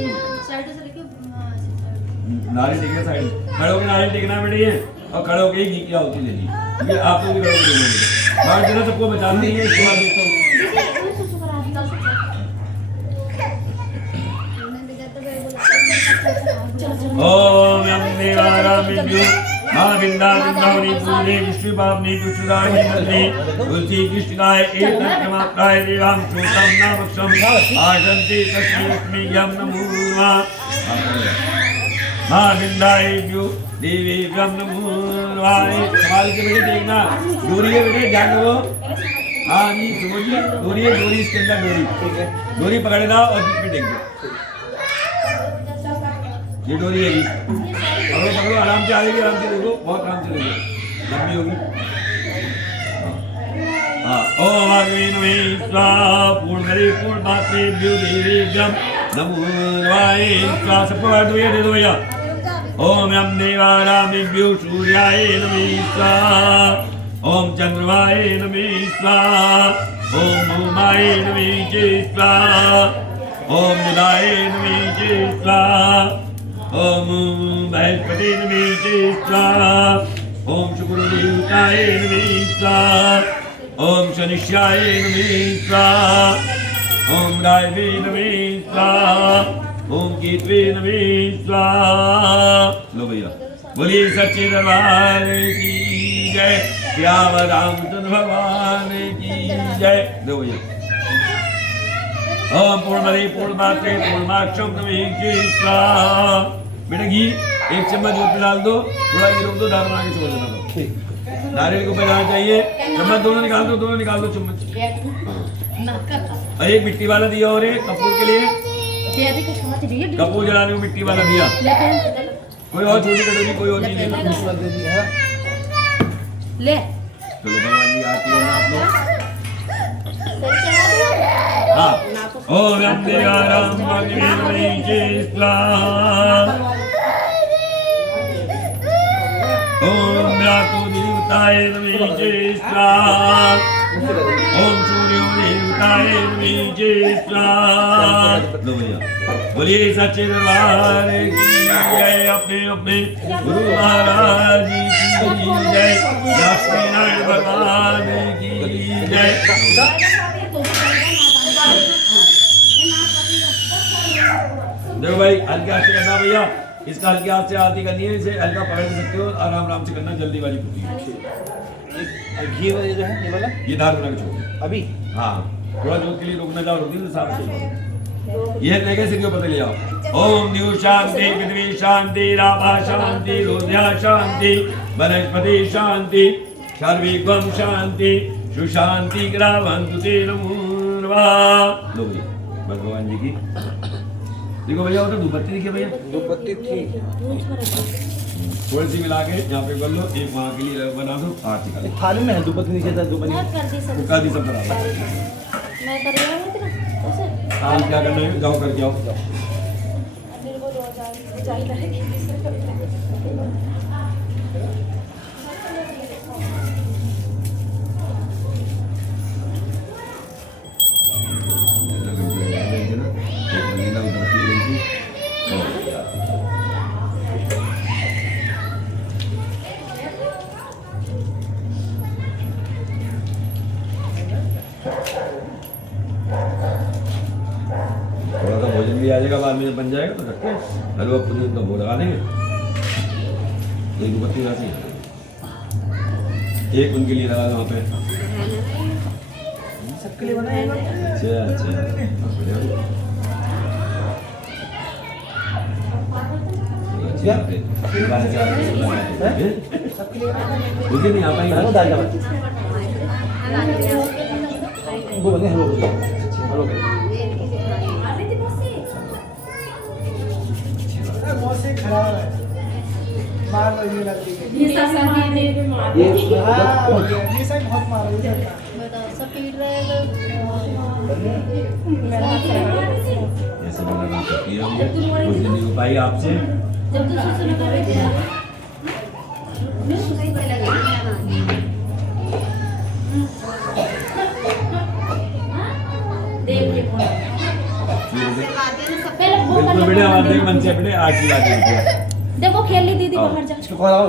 नारी देखिए साइड खड़े होकर नारी टेकना बेटे ये और खड़े होकर घी की आहुति ले ली ये आप लोग भी खड़े होकर बाहर देना सबको बचाना नहीं है इसके बाद देखो ओम यम देवारामिभ्यो मां बिंदावनी पूजे विष्णु पावनी तुषुदाय मंत्री तुलसी कृष्णाय एकमात्राय देवां श्रोतं नामक्षम आशंति तस्मै यम नमो नमः मां बिंदाएभ्यो देवीभ्यं नमो नमः सवाल के बेटे देखना डोरी है बेटे ध्यान दो हाँ जी समझिए डोरी है डोरी इसके अंदर डोरी डोरी पकड़ना और बीच में टेक दो ये डोरी है पकड़ो पकड़ो आराम से आएगी आराम से देखो बहुत आराम से देखो लंबी होगी हाँ ओम अग्नि नमः स्वाहा पूर्णमदे पूर्णमात्रेभ्यो देवेभ्यं नमो नमः स्वाहा सबको बांट दो ये दे दो भैया ओम यम देवारामिभ्यो सूर्याय नमः स्वाहा ओम चंद्रमाय नमः स्वाहा ओम भौमाय नमः स्वाहा ओम बुधाय नमः स्वाहा ओम बृहस्पति नमः स्वाहा ओम शुक्रदेवताय नमः स्वाहा ओम शनिश्चाय नमः स्वाहा ओम रायवे नमः स्वाहा ओम केतवे नमः स्वाहा लो भैया बोलिए सच्चे दरबार की जय श्याम रामचंद्र भगवान की जय दो भैया ओम पूर्णमदे पूर्णमात्रे पूर्णमाक्षम नमः स्वाहा बेटा घी एक चम्मच दूध डाल दो थोड़ा घी रोक दो दाल बना के छोड़ देना दो नारियल को बजाना चाहिए चम्मच दोनों निकाल दो चम्मच और एक मिट्टी वाला दिया और एक कपूर के लिए कपूर जलाने को मिट्टी वाला दिया कोई और छोटी कटोरी कोई और चीज ले चलो भगवान जी आरती है आप लोग हाँ ओम यम देवाराम ओम रातो देवताय नमः स्वाहा ओम सूर्यो देवताय नमः स्वाहा बोलिए सच्चे दरबार की जय अपने अपने गुरु महाराज की जय लक्ष्मी नारायण भगवान की जय देखो भाई हल्के हाथ से करना भैया इसका हल्के हाथ से आरती करनी है इसे हल्का पकड़ सकते हो आराम आराम से करना जल्दीबाजी पूरी घी जो है ये वाला ये धार बना के छोड़ अभी हाँ थोड़ा दूध के लिए रुकना जाओ रुकी तो साफ से ये लेके सिर के ऊपर ले आओ ओम द्यू शांति पृथ्वी शांति राभा शांति रुद्रा शांति वनस्पति शांति सर्वेगम शांति सुशांति ग्रावंतु ते नमो नमः लो भैया भगवान जी की देखो भैया उधर धूपबत्ती दिखे भैया धूपबत्ती थी थोड़ी सी मिला के यहाँ पे कर लो एक वहाँ के लिए बना दो आरती का थाली में है धूपबत्ती नीचे था धूपबत्ती कर दी सब बराबर मैं कर रही हूँ ऐसे काम क्या करना है जाओ करके आओ मेरे को 2000 चाहिए थोड़ा सा भोजन भी आ जाएगा बाद में बन जाएगा तो रख के हलवा पूरी का भोग लगा देंगे एक बत्ती ना एक उनके लिए लगा दो वहाँ पे सबके लिए बनाएगा अच्छा सबके लिए नहीं आ पाएंगे वो बने हेलो हेलो मौसी खड़ा है मार रही लगती है ये सब ये ये सब बहुत मार रही है बताओ सब पीट रहे हैं ऐसे बोलना सकती है कुछ दिन नहीं हो पाई आपसे जब तू सुन कर बैठे देव के फोन पहले वो बिल्कुल बेटे हमारे मन से बेटे आशीर्वाद दीजिए देखो खेल ली दीदी बाहर जा इसको कौन आओ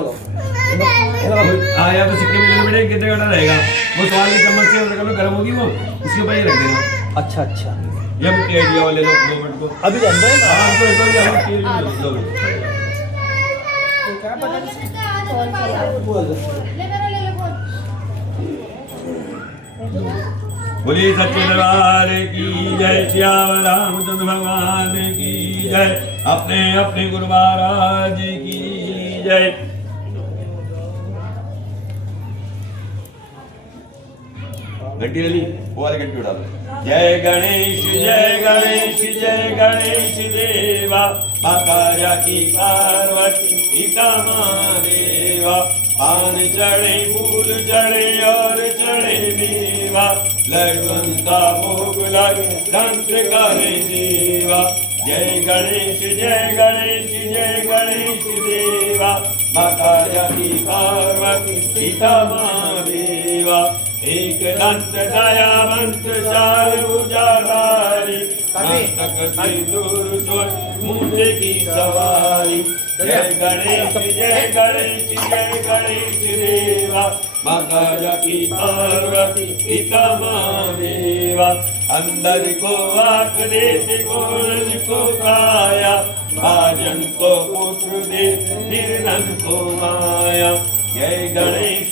या तो सिक्के में बेटे कितने घंटा रहेगा वो सवाल की चम्मच से कर लो गर्म होगी वो उसके ऊपर ही रख देना अच्छा अच्छा ये हम के आइडिया वाले लोग 2 मिनट को अभी तो अंदर है ना हां तो इसको भी हम के 2 मिनट क्या पता बोल दो बोलिए सच्चे दरबार की जय श्याम रामचंद्र भगवान की जय अपने अपने गुरु महाराज की जय घंटी रही वो वाली घंटी उठा लो जय गणेश जय गणेश देवा माता की पार्वती पिता महादेवा पान चढ़े फूल चढ़े और चढ़े मेवा लड्डूं का भोग लगे दंत करे देवा जय गणेश देवा माता की पार्वती पिता महादेवा एक दंत दयावंत चार भुजाधारी मस्तक सिंदूर सोय मूंछ की सवारी जय गणेश देवा माता की पार्वती पिता महादेवा अंदर को आंख देते गोरज को काया भाजन को पुत्र दे निर्धन को माया जय गणेश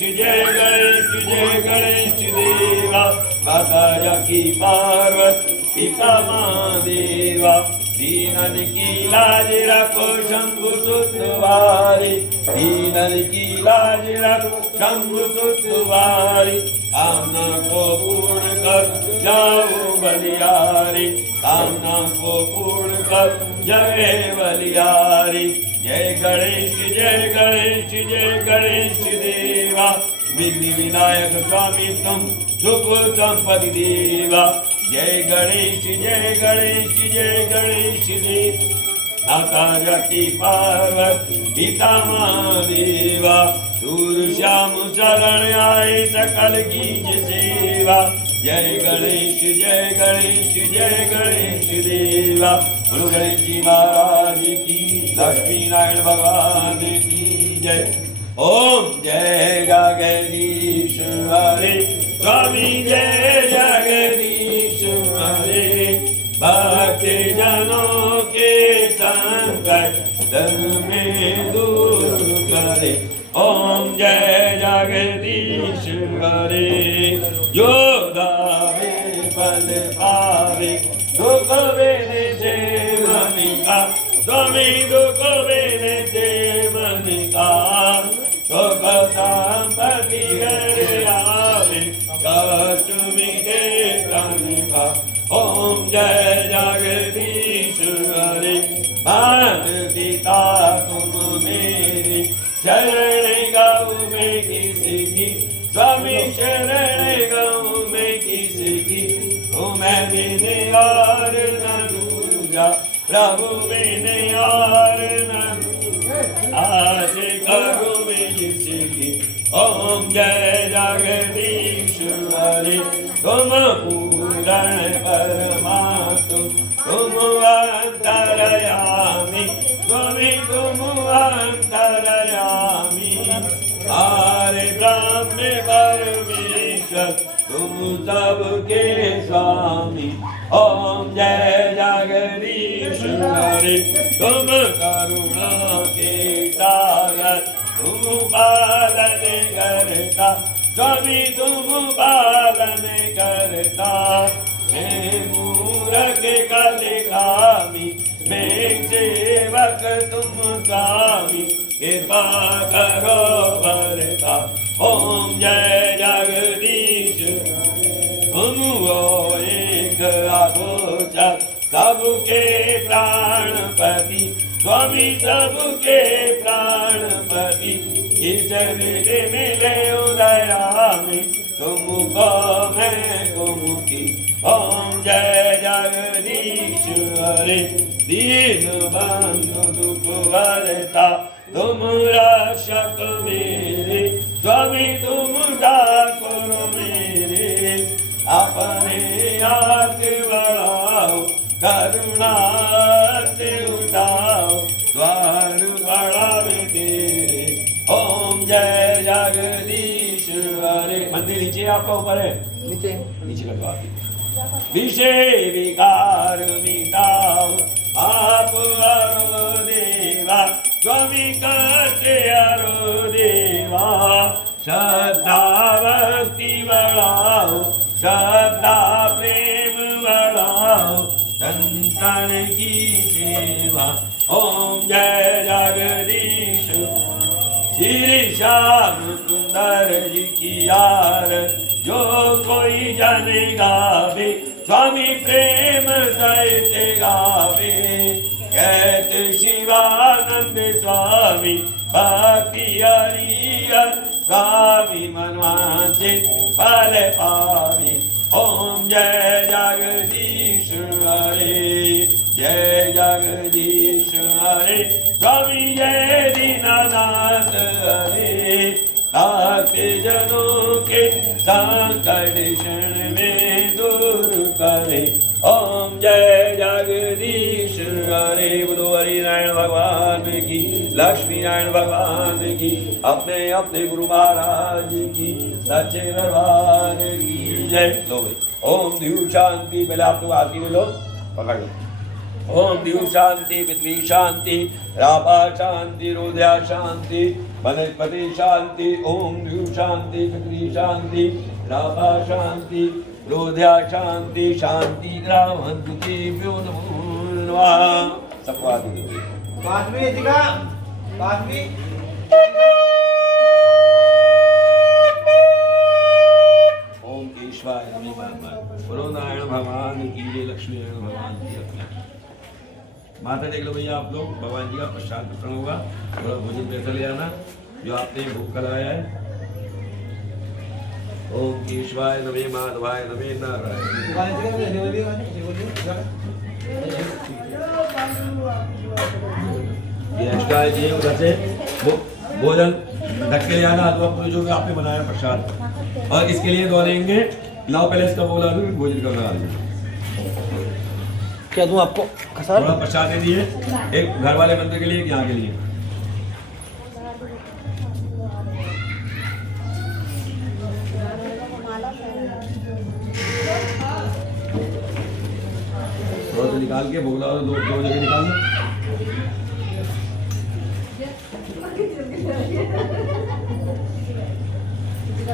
देवा माता की पार्वती पिता महादेवा दीनन की लाज रखो शंभु सुतवारी दीनन की लाज रखो शंभु सुतवारी कामना को पूर्ण कर जाओ बलियारी कामना को पूर्ण कर जय बलियारी जय गणेश देवा विघ्न विनायक स्वामी तुम सुख संपत्ति देवा जय गणेश देव माता की पार्वती पिता महादेवा सूर श्याम शरण आए सकल की सेवा जय गणेश देवा गुरु गणेश जी महाराज की लक्ष्मी नारायण भगवान की जय ओम जय जगदीश हरे स्वामी जय जगदीश हरे भक्त जनों के संकट धर्म में दूर करे ओम जय जगदीश हरे जो दावे बल पावे दुख वेदे से मनिका स्वामी दुख वेदे से मनिका सुख संपत्ति घर आवे कष्ट मिटे कनिका ओम जय जगदीश हरे मात पिता तुम मेरी शरण गाँव में किसी की स्वामी शरण गाँव में किसी की तुम्हें बिने और न दूजा प्रभु बिने और न आस करो में किसी की ओम जय जगदीश हरे तुम पूर्ण परमात्म तुम अंतरयामी तुम अंतरयामी आरे ब्रह्म परमेश्वर तुम सबके स्वामी ओम जय जगदीश हरे तुम करुणा के सागर तुम पालन करता स्वामी तुम पालन करता मैं मूरख कलिकामी मैं सेवक तुम स्वामी कृपा करो भरता ओम जय जगदीश तुम हो एक अगोचर सबके प्राणपति स्वामी सबके प्राणपति इस मिले मिले उदया में तुमको मैं कुमुखी ओम जय जगदीश हरे दीन बंधु दुख हरता तुम रक्षक मेरे स्वामी तुम ठाकुर मेरे अपने हाथ बढ़ाओ करुणा से उठाओ द्वार बढ़ावे तेरे ओम जय जगदीश हरे मंदिर नीचे आपका ऊपर है नीचे नीचे कर दो आप विषय विकार मिटाओ आप अरो देवा स्वामी करते अरो देवा श्रद्धा भक्ति बढ़ाओ श्रद्धा प्रेम बढ़ाओ संतन की सेवा ओम जय जगदीश श्री श्याम सुंदर जी की आरत जो कोई जन गावे स्वामी प्रेम सहित गावे कहते शिवानंद स्वामी भक्ति हरिहर स्वामी मनवांचित फल पावे ओम जय जगदीश हरे जय जगदीश हरे स्वामी जय दीनानाथ हरे आपके जनों के संकट क्षण में दूर करे ओम जय जगदीश हरे बोलो हरि नारायण भगवान की लक्ष्मी नारायण भगवान की अपने अपने गुरु महाराज की सच्चे दरबार की जय लो भाई ओम द्यू शांति पहले आप लोग आरती लो पकड़ लो ओम द्यू शांति पृथ्वी शांति रापा शांति रुद्रा शांति वनस्पति शांति ओम द्यू शांति पृथ्वी शांति रापा शांति रुद्रा शांति शांति ग्रामंति व्यो नमो नमः सबको आरती दो पांचवी जिगा पांचवी ओम केशवाय नमः बोलो नारायण भगवान की जय लक्ष्मी नारायण भगवान की जय माता देख लो भैया आप लोग भगवान जी का प्रसाद वितरण होगा थोड़ा भोजन पैसा ले आना जो आपने भोग कराया है ओम केशवाय नमः माधवाय नमः नारायण ये एक्स्ट्रा है उधर से भोजन ढक के ले आना तो जो भी आपने बनाया प्रसाद और इसके लिए दो लेंगे लाओ पहले इसका बोला भोजन का बना दीजिए क्या दूं आपको खसार थोड़ा प्रसाद दे दिए एक घर वाले मंदिर के लिए एक यहाँ के लिए थोड़ा सा निकाल के भोगला दो जगह निकाल दो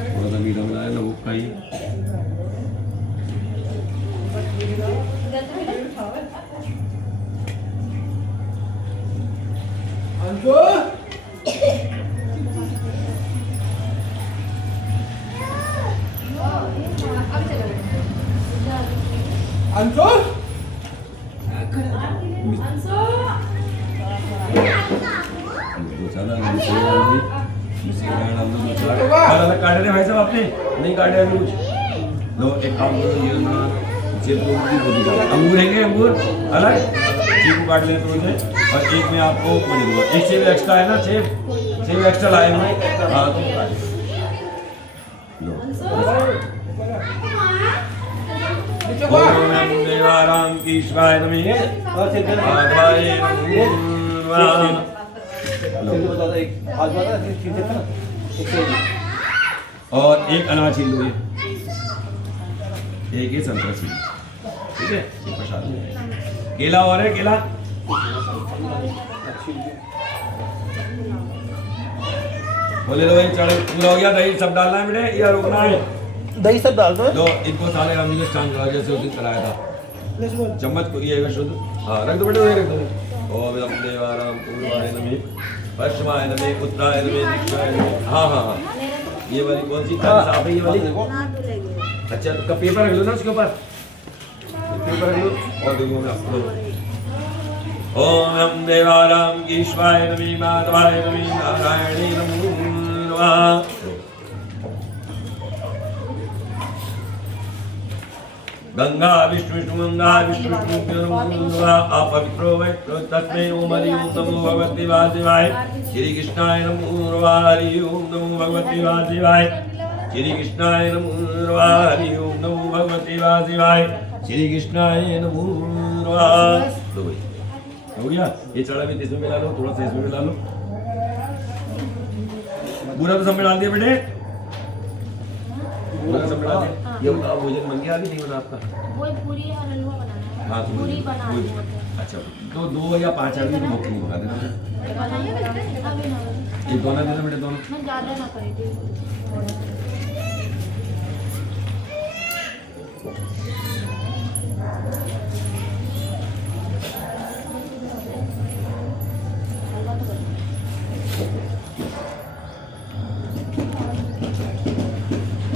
थोड़ा सा मीठा बनाया ना वो खाइए अंशु अंशु काटे थे भाई साहब आपने नहीं काटे अभी कुछ लो एक काम करो ये ना अंगूर हैंगे अंगूर अलग चीकू काट लें तो उसे और एक में आपको मनी दूंगा एक सेब एक्स्ट्रा है ना सेब एक्स्ट्रा लाए हुए हाँ तो काट लो ओम देवाराम की शिवाय नमः माधवाय नमः और एक अनाज छील लो एक ही संतरा छील ठीक है ये प्रसाद केला और है केला बोले लो भाई चढ़ पूरा हो गया दही सब डालना है बेटे या रुकना है दही सब डाल दो लो इनको सारे राम जी ने स्टान करा जैसे उस दिन कराया था चम्मच को ये शुद्ध हाँ रख दो बेटे रख दो ओम देवाराम पूर्वाय नमः पश्चिमाय नमः उत्तराय नमः दक्षिणाय नमः हाँ हाँ हाँ ये वाली कौन सी साफ है ये वाली अच्छा तो पेपर रख लो ना उसके ऊपर, पेपर रख लो और देखो मैं आपको ओम नम देवाराम ईश्वाय नमः माधवाय नमः नारायणे नमो नमः। गंगा विष्णु विष्णु गंगा विष्णु विष्णु नमो नमः। अपवित्रो वैत्रो तस्मै ओम हरि ओम नमो भगवते वासुदेवाय। श्री कृष्णाय नमो नमः। हरि ओम नमो भगवते वासुदेवाय। श्री कृष्णाय नमो नमः। हरि ओम नमो भगवते वासुदेवाय। श्री कृष्णाय नमो नमः। लो भाई हो गया, ये चढ़ा भी इसमें मिला लो, थोड़ा सा इसमें मिला लो, पूरा सब मिला दिया बेटे, पूरा सब मिला दिया। ये बताओ भोजन बन गया अभी नहीं बना आपका? वो पूरी और हलवा बनाना है। हाँ तो पूरी बना दी है। अच्छा तो 2 या 5 आदमी को भूख नहीं भगा देना, बनाइए अभी ना, ये दोनों देना बेटे, दोनों मैं ज़्यादा ना करी थी।